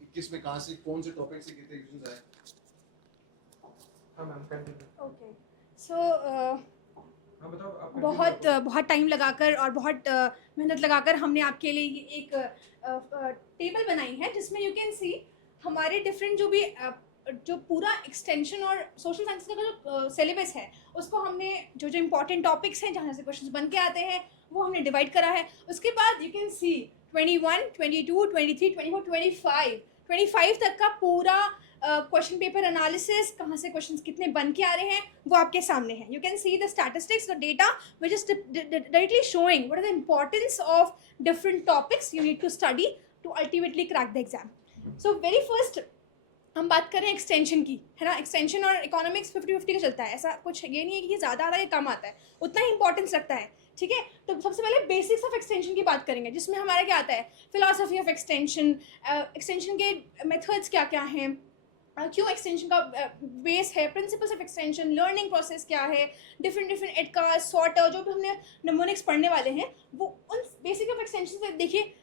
21 में कहाँ से कौन से टॉपिक से कितने क्वेश्चंस आए? ओके, सो बहुत बहुत टाइम लगाकर और बहुत मेहनत लगाकर हमने आपके लिए ये एक टेबल बनाई है जिसमें यू कैन सी हमारे डिफरेंट जो भी जो पूरा एक्सटेंशन और सोशल साइंस का जो सिलेबस है उसको हमने जो जो इम्पोर्टेंट टॉपिक्स हैं जहाँ से क्वेश्चंस बन के आते हैं वो हमने डिवाइड करा है। उसके बाद यू कैन सी 21, 22, 23, 24, 25 तक का पूरा क्वेश्चन पेपर एनालिसिस, कहाँ से क्वेश्चंस कितने बन के आ रहे हैं वो आपके सामने है। You can see the statistics, the data which is directly showing what is the importance of different topics you need to study to ultimately crack the exam. So very first हम बात करें एक्सटेंशन की, है ना। एक्सटेंशन और इकोनॉमिक्स 50-50 का चलता है, ऐसा कुछ ये नहीं है कि ये ज़्यादा आता है या कम आता है, उतना ही इंपॉर्टेंस रखता है, ठीक है। तो सबसे पहले बेसिक्स ऑफ एक्सटेंशन की बात करेंगे जिसमें हमारा क्या आता है, फिलॉसफी ऑफ एक्सटेंशन, एक्सटेंशन के मेथड्स क्या क्या हैं, क्यों एक्सटेंशन का बेस है, principles of extension, learning process क्या है, डिफरेंट एडका सॉर्टर जो भी हमने नमोनिक्स पढ़ने वाले हैं वो उन बेसिक ऑफ एक्सटेंशन से देखिए।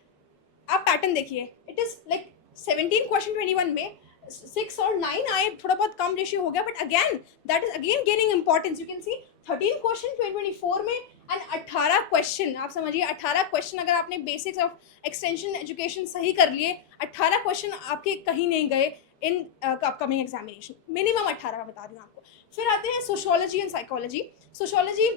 आप पैटर्न देखिए, इट इज़ लाइक 17 क्वेश्चन 21 में 6 और 9 आए, थोड़ा बहुत कम रेशियो हो गया, but again that is again gaining importance. You can C 13 question 2024 में एंड 18 क्वेश्चन, आप समझिए 18 क्वेश्चन अगर आपने बेसिक्स ऑफ एक्सटेंशन एजुकेशन सही कर लिए, 18 क्वेश्चन आपके कहीं नहीं गए इन अपकमिंग एग्जामिनेशन, मिनिमम 18 मैं बता रही हूँ आपको। फिर आते हैं सोशियोलॉजी एंड साइकोलॉजी। सोशियोलॉजी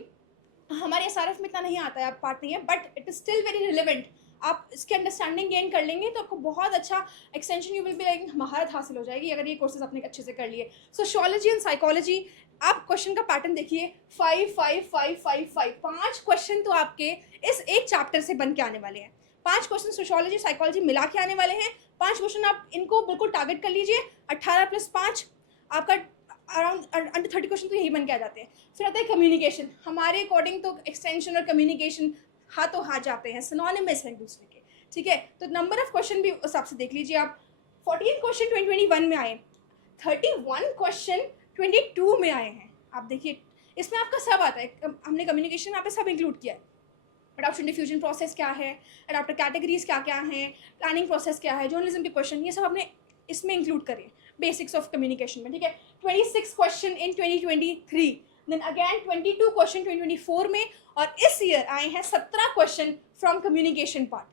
हमारे एसआरएफ में इतना नहीं आता है, पार्ट नहीं है, but it is still very relevant. आप इसके अंडरस्टैंडिंग गेन कर लेंगे तो आपको बहुत अच्छा extension you will be like महारत हासिल हो जाएगी अगर ये कोर्सेज आपने अच्छे से कर लिए। सोशियोलॉजी एंड साइकोलॉजी, आप क्वेश्चन का पैटर्न देखिए, 5 5 5 5 5 5 क्वेश्चन तो आपके इस एक चैप्टर से बन के आने वाले हैं। 5 क्वेश्चन सोशियोलॉजी साइकोलॉजी मिला के आने वाले हैं। 5 क्वेश्चन आप इनको बिल्कुल टारगेट कर लीजिए, 18 + 5 आपका अराउंड अंडर 30 क्वेश्चन तो यही बन के आ जाते हैं। फिर आता है कम्युनिकेशन। हमारे अकॉर्डिंग तो एक्सटेंशन और कम्युनिकेशन हाथों हाथ जाते हैं, सिनोनिमस है एक दूसरे के, ठीक है। तो नंबर ऑफ क्वेश्चन भी उस हिसाब से देख लीजिए आप। 14 क्वेश्चन 2021 में आए, 31 क्वेश्चन 22 में आए हैं। आप देखिए इसमें आपका सब आता है, हमने कम्युनिकेशन यहाँ पे सब इंक्लूड किया है। अडॉप्शन डिफ्यूजन प्रोसेस क्या है, अडॉप्टर कैटेगरीज क्या क्या हैं, प्लानिंग प्रोसेस क्या है, जर्नलिज्म के क्वेश्चन, ये सब हमने इसमें इंक्लूड करे बेसिक्स ऑफ कम्युनिकेशन में, ठीक है। 26 question in 2023, then again 22 question 2024 में, और इस ईयर आए हैं 17 क्वेश्चन फ्रॉम कम्युनिकेशन पार्ट।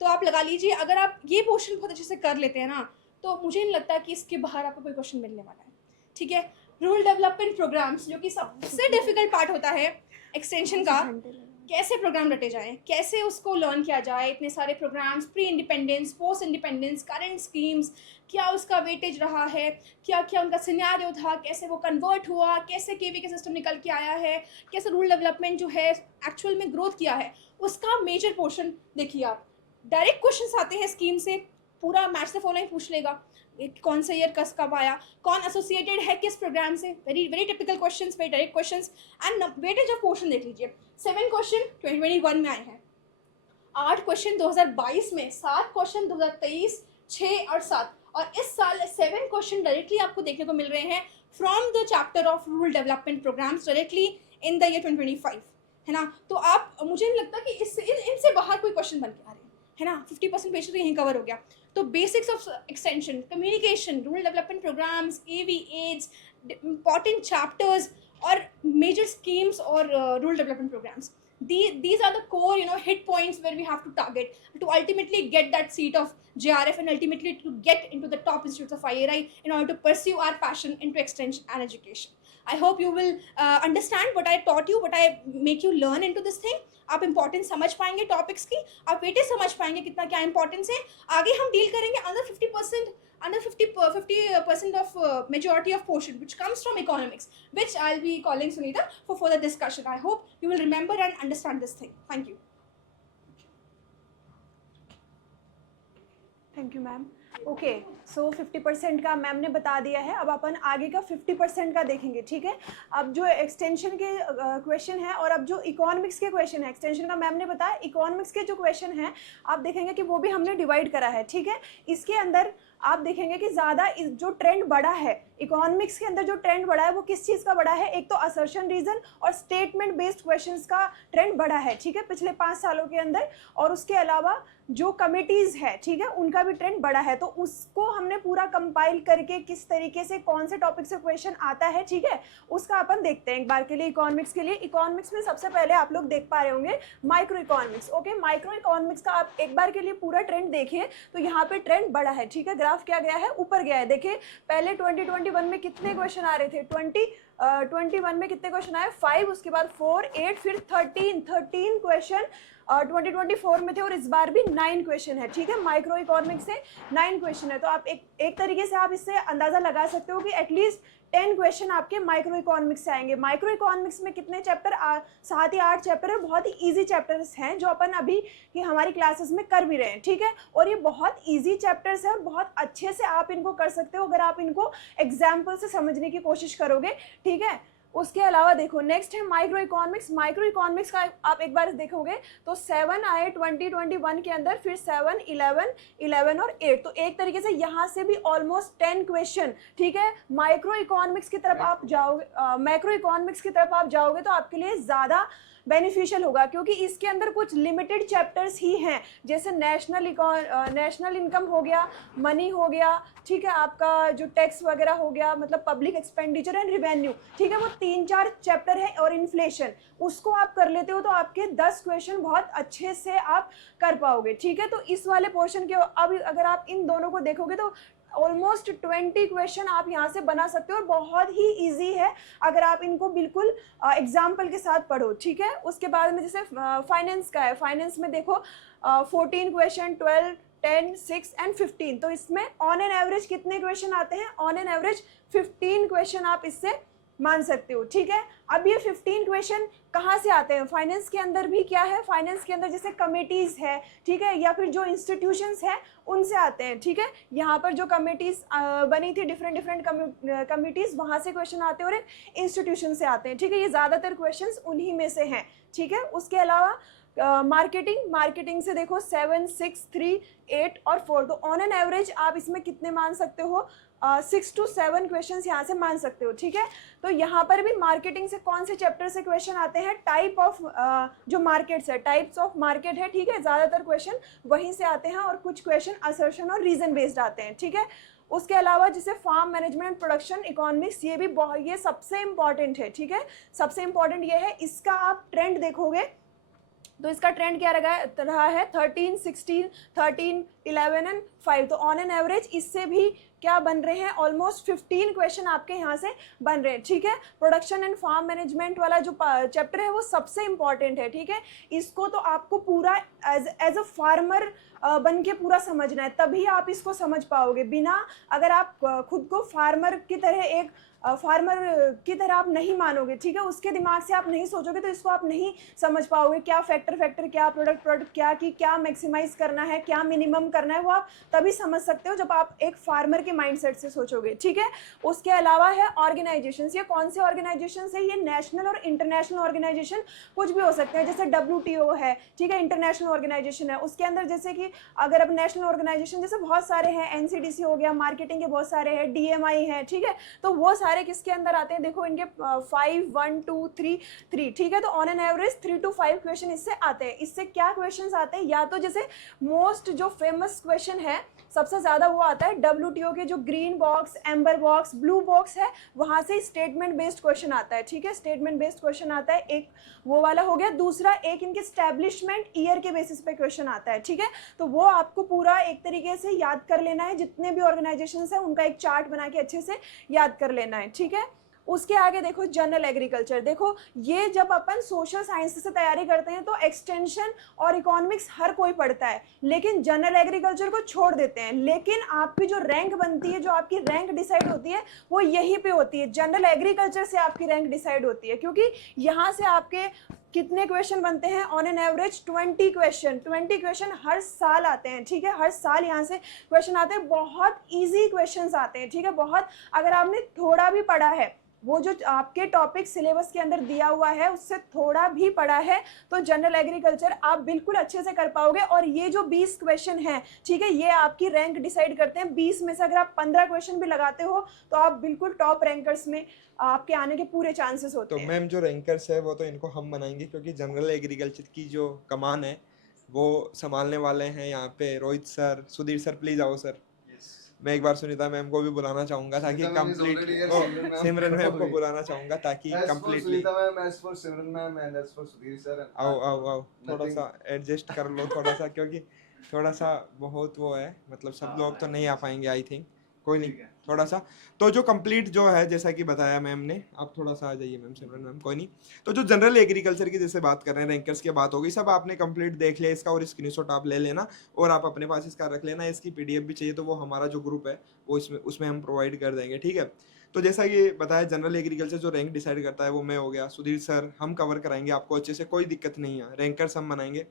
तो आप लगा लीजिए अगर आप ये पोर्शन बहुत अच्छे से कर लेते हैं ना, तो मुझे नहीं लगता कि इसके बाहर आपको कोई क्वेश्चन मिलने वाला है, ठीक है। रूरल डेवलपमेंट प्रोग्राम्स, जो कि सबसे डिफिकल्ट पार्ट होता है एक्सटेंशन का, कैसे प्रोग्राम रटे जाएं, कैसे उसको लर्न किया जाए, इतने सारे programs, pre independence, post independence, current schemes, क्या उसका वेटेज रहा है, क्या क्या उनका सिनेरियो था, कैसे वो कन्वर्ट हुआ, कैसे केवी का सिस्टम निकल के आया है, कैसे रूरल डेवलपमेंट जो है एक्चुअल में ग्रोथ किया है, उसका मेजर पोर्शन देखिए आप। डायरेक्ट क्वेश्चंस आते हैं स्कीम से, पूरा मैच द फॉलोइंग पूछ लेगा, कौन सा ईयर कब आया, कौन एसोसिएटेड है किस प्रोग्राम से, very very typical questions, very direct questions. And weightage of portion देख लीजिए, 7 क्वेश्चन 2021 में आए हैं, 8 क्वेश्चन 2022 में, 7 क्वेश्चन 2023, 6 और 7, और इस साल 7 क्वेश्चन डायरेक्टली आपको देखने को मिल रहे हैं from the chapter of rural development programs directly in the year 2025, है ना। तो आप, मुझे नहीं लगता कि इनसे बाहर कोई क्वेश्चन बन के आ रहे हैं, है ना, 50% क्वेश्चन तो यहीं कवर हो गया। तो basics of extension, communication, rural development programs, AV aids, important chapters और मेजर स्कीम्स और rural development programs. These are the core, hit points where we have to target to ultimately get that seat of JRF and ultimately to get into the top institutes of IRI in order to pursue our passion into extension and education. I hope you will understand what I taught you, what I make you learn into this thing. आप इंपॉर्टेंस समझ पाएंगे टॉपिक्स की, आप वेटेज समझ पाएंगे कितना क्या इंपॉर्टेंस है. आगे हम डील करेंगे अंदर 50% of majority of portion which comes from economics, which I'll be calling Sunita for further discussion. I hope you will remember and understand this thing. Thank you. Thank you ma'am. Okay, so 50% का मैम ने बता दिया है. अब अपन आगे का 50% का देखेंगे. ठीक है, अब जो एक्सटेंशन के क्वेश्चन है और अब जो इकोनॉमिक्स के क्वेश्चन है, एक्सटेंशन का मैम ने बताया, इकोनॉमिक्स के जो क्वेश्चन है आप देखेंगे कि वो भी हमने डिवाइड करा है. ठीक है, इसके अंदर आप देखेंगे कि ज़्यादा जो ट्रेंड बढ़ा है इकोनॉमिक्स के अंदर, जो ट्रेंड बढ़ा है वो किस चीज़ का बढ़ा है. एक तो असर्शन रीजन और स्टेटमेंट बेस्ड क्वेश्चंस का ट्रेंड बढ़ा है. ठीक है, पिछले 5 सालों के अंदर. और उसके अलावा जो कमिटीज़ है, ठीक है, उनका भी ट्रेंड बढ़ा है. तो उसको हमने पूरा कंपाइल करके किस तरीके से कौन से टॉपिक से क्वेश्चन आता है, ठीक है, उसका अपन देखते हैं एक बार के लिए. इकोनॉमिक्स के लिए, इकोनॉमिक्स में सबसे पहले आप लोग देख पा रहे होंगे micro economics. Okay, micro economics का आप एक बार के लिए पूरा ट्रेंड देखिए तो यहाँ पे ट्रेंड बढ़ा है. ठीक है, ग्राफ क्या गया है, ऊपर गया है. देखिए पहले 2021 में कितने क्वेश्चन आ रहे थे, 2021 में कितने क्वेश्चन आए, 5, उसके बाद 4, 8, फिर 13 क्वेश्चन 2024 में थे और इस बार भी 9 क्वेश्चन है. ठीक है, माइक्रो इकोनॉमिक्स से 9 क्वेश्चन है. तो आप एक तरीके से आप इससे अंदाज़ा लगा सकते हो कि एटलीस्ट 10 क्वेश्चन आपके माइक्रो इकोनॉमिक्स से आएंगे. माइक्रो इकोनॉमिक्स में कितने चैप्टर, 7 या 8 चैप्टर है. बहुत ही इजी चैप्टर्स हैं जो अपन अभी की हमारी क्लासेस में कर भी रहे हैं. ठीक है, और ये बहुत इजी चैप्टर्स हैं और बहुत अच्छे से आप इनको कर सकते हो अगर आप इनको एग्जाम्पल से समझने की कोशिश करोगे. ठीक है, उसके अलावा देखो नेक्स्ट है माइक्रो इकोनॉमिक्स. माइक्रो इकोनॉमिक्स का आप एक बार देखोगे तो 7 आए 2021 के अंदर, फिर 7, 11 और 8. तो एक तरीके से यहाँ से भी ऑलमोस्ट 10 क्वेश्चन. ठीक है, माइक्रो इकोनॉमिक्स की तरफ आप जाओगे, मैक्रो इकोनॉमिक्स की तरफ आप जाओगे तो आपके लिए ज़्यादा बेनिफिशियल होगा क्योंकि इसके अंदर कुछ लिमिटेड चैप्टर्स ही हैं, जैसे नेशनल इनकम हो गया, मनी हो गया. ठीक है, आपका जो टैक्स वगैरह हो गया, मतलब पब्लिक एक्सपेंडिचर एंड रिवेन्यू. ठीक है, वो 3-4 चैप्टर है. और इन्फ्लेशन, उसको आप कर लेते हो तो आपके 10 क्वेश्चन बहुत अच्छे से आप कर पाओगे. ठीक है, तो इस वाले पोर्शन के अब अगर आप इन दोनों को देखोगे तो ऑलमोस्ट 20 क्वेश्चन आप यहाँ से बना सकते हो और बहुत ही इजी है अगर आप इनको बिल्कुल एग्जाम्पल के साथ पढ़ो. ठीक है, उसके बाद में जैसे फाइनेंस का है, फाइनेंस में देखो 14 क्वेश्चन, 12, 10, 6 एंड 15. तो इसमें ऑन एन एवरेज कितने क्वेश्चन आते हैं, ऑन एन एवरेज 15 क्वेश्चन आप इससे मान सकते हो. ठीक है, अब ये 15 क्वेश्चन कहाँ से आते हैं, फाइनेंस के अंदर भी क्या है, फाइनेंस के अंदर जैसे कमेटीज़ है, ठीक है, या फिर जो इंस्टीट्यूशंस हैं उनसे आते हैं. ठीक है, यहाँ पर जो कमेटीज़ बनी थी, डिफरेंट कमिटीज़, वहाँ से क्वेश्चन आते हैं और एक इंस्टीट्यूशन से आते हैं. ठीक है, ये ज़्यादातर क्वेश्चंस उन्हीं में से हैं. ठीक है, उसके अलावा मार्केटिंग से देखो 7, 6, 3, 8 और 4. तो ऑन एन एवरेज आप इसमें कितने मान सकते हो, 6 to 7 क्वेश्चंस यहाँ से मान सकते हो. ठीक है, तो यहाँ पर भी मार्केटिंग से कौन से चैप्टर से क्वेश्चन आते हैं, टाइप ऑफ जो मार्केट्स है, टाइप्स ऑफ मार्केट है. ठीक है, ज़्यादातर क्वेश्चन वहीं से आते हैं और कुछ क्वेश्चन असर्शन और रीजन बेस्ड आते हैं. ठीक है, उसके अलावा जैसे फार्म मैनेजमेंट प्रोडक्शन इकोनॉमिक्स, ये भी ये सबसे इम्पॉर्टेंट है. ठीक है, सबसे इम्पॉर्टेंट ये है. इसका आप ट्रेंड देखोगे तो इसका ट्रेंड क्या रहा है, 13, 16, 13, 11 एंड 5. तो ऑन एन एवरेज इससे भी क्या बन रहे हैं, ऑलमोस्ट 15 क्वेश्चन आपके यहाँ से बन रहे हैं. ठीक है, प्रोडक्शन एंड फार्म मैनेजमेंट वाला जो चैप्टर है वो सबसे इम्पॉर्टेंट है. ठीक है, इसको तो आपको पूरा एज अ फार्मर बन के पूरा समझना है, तभी आप इसको समझ पाओगे. बिना अगर आप खुद को फार्मर की तरह एक फार्मर की तरह आप नहीं मानोगे, ठीक है, उसके दिमाग से आप नहीं सोचोगे तो इसको आप नहीं समझ पाओगे. क्या फैक्टर क्या प्रोडक्ट क्या कि क्या मैक्सिमाइज करना है, क्या मिनिमम करना है, वो आप तभी समझ सकते हो जब आप एक फार्मर के के माइंडसेट से सोचोगे, ठीक है। उसके अलावा है ऑर्गेनाइजेशंस। ये कौन से ऑर्गेनाइजेशंस है? ये नेशनल और इंटरनेशनल ऑर्गेनाइजेशन कुछ भी हो सकते हैं, जैसे WTO है, ठीक है, इंटरनेशनल ऑर्गेनाइजेशन है। उसके अंदर जैसे कि अगर अब नेशनल ऑर्गेनाइजेशन जैसे बहुत सारे हैं, NCDC हो गया, मार्केटिंग के बहुत सारे हैं, DMI है, ठीक है। तो वो सारे किसके अंदर आते हैं? देखो इनके 5 1 2 3 3, ठीक है। तो on an average 3 to 5 question इससे आते हैं। इससे क्या क्वेश्चंस आते हैं? या तो जैसे मोस्ट जो फेमस क्वेश्चन है सबसे ज़्यादा वो आता है WTO के जो green box, amber box, blue box है, वहाँ से स्टेटमेंट बेस्ड क्वेश्चन आता है, ठीक है। स्टेटमेंट बेस्ड क्वेश्चन आता है, एक वो वाला हो गया। दूसरा एक इनके स्टैब्लिशमेंट ईयर के बेसिस पे क्वेश्चन आता है, ठीक है। तो वो आपको पूरा एक तरीके से याद कर लेना है, जितने भी ऑर्गेनाइजेशंस हैं उनका एक चार्ट बना के अच्छे से याद कर लेना है, ठीक है। उसके आगे देखो जनरल एग्रीकल्चर। देखो ये जब अपन सोशल साइंस से तैयारी करते हैं तो एक्सटेंशन और इकोनॉमिक्स हर कोई पढ़ता है, लेकिन जनरल एग्रीकल्चर को छोड़ देते हैं। लेकिन आपकी जो रैंक बनती है, जो आपकी रैंक डिसाइड होती है, वो यहीं पे होती है। जनरल एग्रीकल्चर से आपकी रैंक डिसाइड होती है, क्योंकि यहाँ से आपके कितने क्वेश्चन बनते हैं? ऑन एन एवरेज 20 क्वेश्चन हर साल आते हैं, ठीक है। हर साल यहाँ से क्वेश्चन आते हैं, बहुत ईजी क्वेश्चन आते हैं, ठीक है। बहुत, अगर आपने थोड़ा भी पढ़ा है, वो जो आपके टॉपिक सिलेबस के अंदर दिया हुआ है उससे थोड़ा भी पढ़ा है, तो जनरल एग्रीकल्चर आप बिल्कुल अच्छे से कर पाओगे। और ये जो 20 क्वेश्चन हैं, ठीक है, ये आपकी रैंक डिसाइड करते हैं। 20 में से अगर आप 15 क्वेश्चन भी लगाते हो तो आप बिल्कुल टॉप रैंकर्स में आपके आने के पूरे चांसेस होते तो हैं। मैम जो रैंकर्स है वो तो इनको हम बनाएंगे, क्योंकि जनरल एग्रीकल्चर की जो कमान है वो संभालने वाले हैं यहाँ पे Rohit sir, Sudhir sir, please आओ सर। मैं एक बार सुनीता मैम को भी बुलाना चाहूंगा ताकि Sunita ma'am is already here, complete Simran ma'am Simran ma'am को Okay. बुलाना चाहूंगा ताकि As for completely Sunita ma'am, as for Simran ma'am, and as for Sudhir sir, and आओ आओ आओ, थोड़ा nothing- सा एडजस्ट कर लो थोड़ा सा, क्योंकि थोड़ा सा बहुत वो है, मतलब सब लोग तो नहीं आ पाएंगे आई थिंक। कोई नहीं, ठीक है। थोड़ा सा तो जो कंप्लीट जो है जैसा कि बताया मैम ने, आप थोड़ा सा आ जाइए मैम, सिमरन मैम, कोई नहीं। तो जो जनरल एग्रीकल्चर की जैसे बात कर रहे हैं, रैंकर्स की बात हो गई, सब आपने कंप्लीट देख लिया इसका, और स्क्रीनशॉट आप ले लेना और आप अपने पास इसका रख लेना। इसकी PDF भी चाहिए तो वो हमारा जो ग्रुप है वो उसमें हम प्रोवाइड कर देंगे, ठीक है। तो जैसा कि बताया, जनरल एग्रीकल्चर जो रैंक डिसाइड करता है वो मैं हो गया, सुधीर सर हम कवर कराएंगे आपको अच्छे से, कोई दिक्कत नहीं है, रैंकर्स हम बनाएंगे।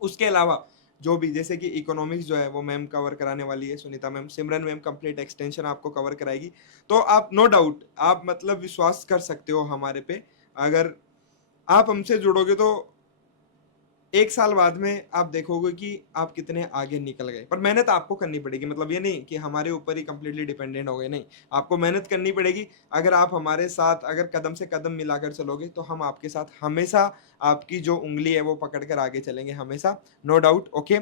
उसके अलावा जो भी जैसे कि इकोनॉमिक्स जो है वो मैम कवर कराने वाली है, सुनीता मैम, सिमरन मैम कंप्लीट एक्सटेंशन आपको कवर कराएगी। तो आप नो डाउट, आप मतलब विश्वास कर सकते हो हमारे पे, अगर आप हमसे जुड़ोगे तो 1 साल बाद में आप देखोगे कि आप कितने आगे निकल गए। पर मेहनत आपको करनी पड़ेगी, मतलब ये नहीं कि हमारे ऊपर ही कंप्लीटली डिपेंडेंट हो गए, नहीं, आपको मेहनत करनी पड़ेगी। अगर आप हमारे साथ अगर कदम से कदम मिलाकर चलोगे तो हम आपके साथ हमेशा, आपकी जो उंगली है वो पकड़ कर आगे चलेंगे हमेशा, नो डाउट। ओके,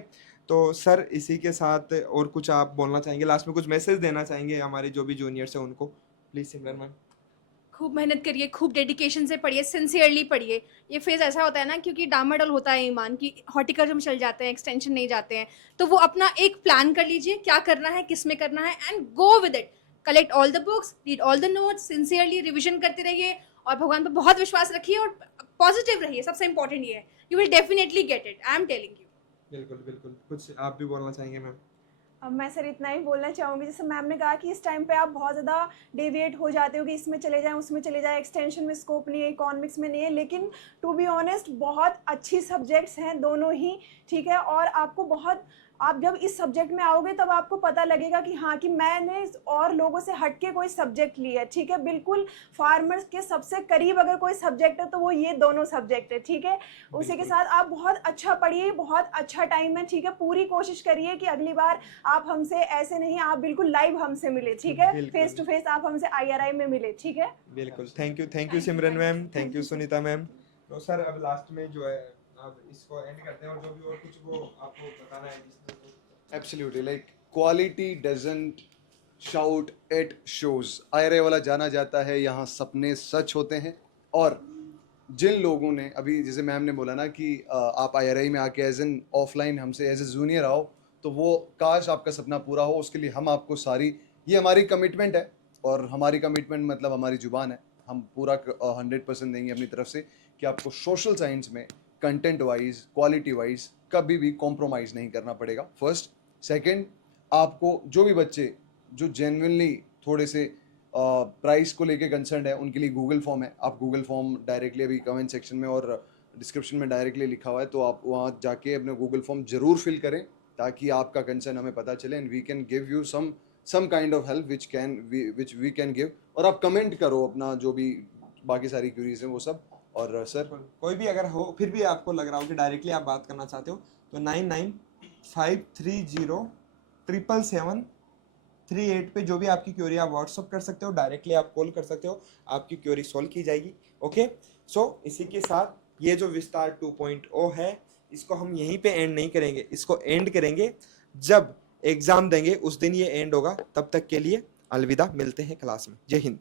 तो सर इसी के साथ और कुछ आप बोलना चाहेंगे, लास्ट में कुछ मैसेज देना चाहेंगे हमारे जो भी जूनियर्स हैं उनको, प्लीज सिमरन मैम। खूब मेहनत करिए, खूब डेडिकेशन से पढ़िए, सिंसियरली पढ़िए। ये फेज़ ऐसा होता है ना, क्योंकि डामाडोल होता है ईमान की, हॉर्टिकल्चर में चल जाते हैं, एक्सटेंशन नहीं जाते हैं, तो वो अपना एक प्लान कर लीजिए, क्या करना है, किस में करना है, and go with it. Collect all the books, read all the notes, sincerely revision करते रहिए, और भगवान पर बहुत विश्वास रखिए, और पॉजिटिव रहिए, सबसे इंपॉर्टेंट ये है। You will definitely get it, I am telling you. बिल्कुल बिल्कुल, कुछ आप भी बोलना चाहेंगे मैम? अब मैं सर इतना ही बोलना चाहूँगी, जैसे मैम ने कहा कि इस टाइम पे आप बहुत ज़्यादा डेविएट हो जाते हो कि इसमें चले जाएं, उसमें चले जाएं, एक्सटेंशन में स्कोप नहीं है, इकोनॉमिक्स में नहीं है, लेकिन टू बी ऑनेस्ट बहुत अच्छी सब्जेक्ट्स हैं दोनों ही, ठीक है। और आपको बहुत, आप जब इस सब्जेक्ट में आओगे तब आपको पता लगेगा कि हाँ, कि मैंने और लोगों से हट के कोई सब्जेक्ट लिया है, ठीक है। बिल्कुल फार्मर्स के सबसे करीब अगर कोई सब्जेक्ट है तो वो ये दोनों सब्जेक्ट है, ठीक है। उसी के साथ आप बहुत अच्छा पढ़िए, बहुत अच्छा टाइम है, ठीक है। पूरी कोशिश करिए कि अगली बार आप हमसे ऐसे नहीं, आप बिल्कुल लाइव हमसे मिले, ठीक है, बिल्कुल। फेस टू फेस आप हमसे IRI में मिले, ठीक है। बिल्कुल, thank you Simran ma'am, thank you Sunita ma'am. तो सर अब लास्ट में जो है अब इसको एंड करते हैं, और जो भी और कुछ वो आपको बताना है जिसमें तो Absolutely, like quality doesn't shout, it shows. IRA वाला जाना जाता है, यहाँ सपने सच होते हैं। और जिन लोगों ने अभी जैसे मैम ने बोला ना कि आप IRA में आके एज एन ऑफलाइन हमसे एज ए जूनियर आओ, तो वो काश आपका सपना पूरा हो, उसके लिए हम आपको सारी, ये हमारी कमिटमेंट है, और हमारी कमिटमेंट मतलब हमारी जुबान है, हम पूरा 100% देंगे अपनी तरफ से कि आपको सोशल साइंस में कंटेंट वाइज, क्वालिटी वाइज कभी भी कॉम्प्रोमाइज़ नहीं करना पड़ेगा। फर्स्ट, सेकंड, आपको जो भी बच्चे जो जेन्युइनली थोड़े से प्राइस को लेके कंसर्न है, उनके लिए गूगल फॉर्म है, आप गूगल फॉर्म डायरेक्टली अभी कमेंट सेक्शन में और डिस्क्रिप्शन में डायरेक्टली लिखा हुआ है, तो आप वहाँ जाके अपने गूगल फॉर्म ज़रूर फिल करें ताकि आपका कंसर्न हमें पता चले, and we can give you some some kind of help which we can give. और आप कमेंट करो अपना जो भी बाकी सारी क्यूरीज हैं वो सब. और सर कोई भी अगर हो फिर भी आपको लग रहा हो कि डायरेक्टली आप बात करना चाहते हो तो 9953077738 पे जो भी आपकी क्वेरी आप व्हाट्सअप कर सकते हो, डायरेक्टली आप कॉल कर सकते हो, आपकी क्वेरी सॉल्व की जाएगी. ओके, सो इसी के साथ ये जो विस्तार 2.0 है इसको हम यहीं पे एंड नहीं करेंगे, इसको एंड करेंगे जब एग्जाम देंगे उस दिन ये एंड होगा. तब तक के लिए अलविदा, मिलते हैं क्लास में. जय हिंद.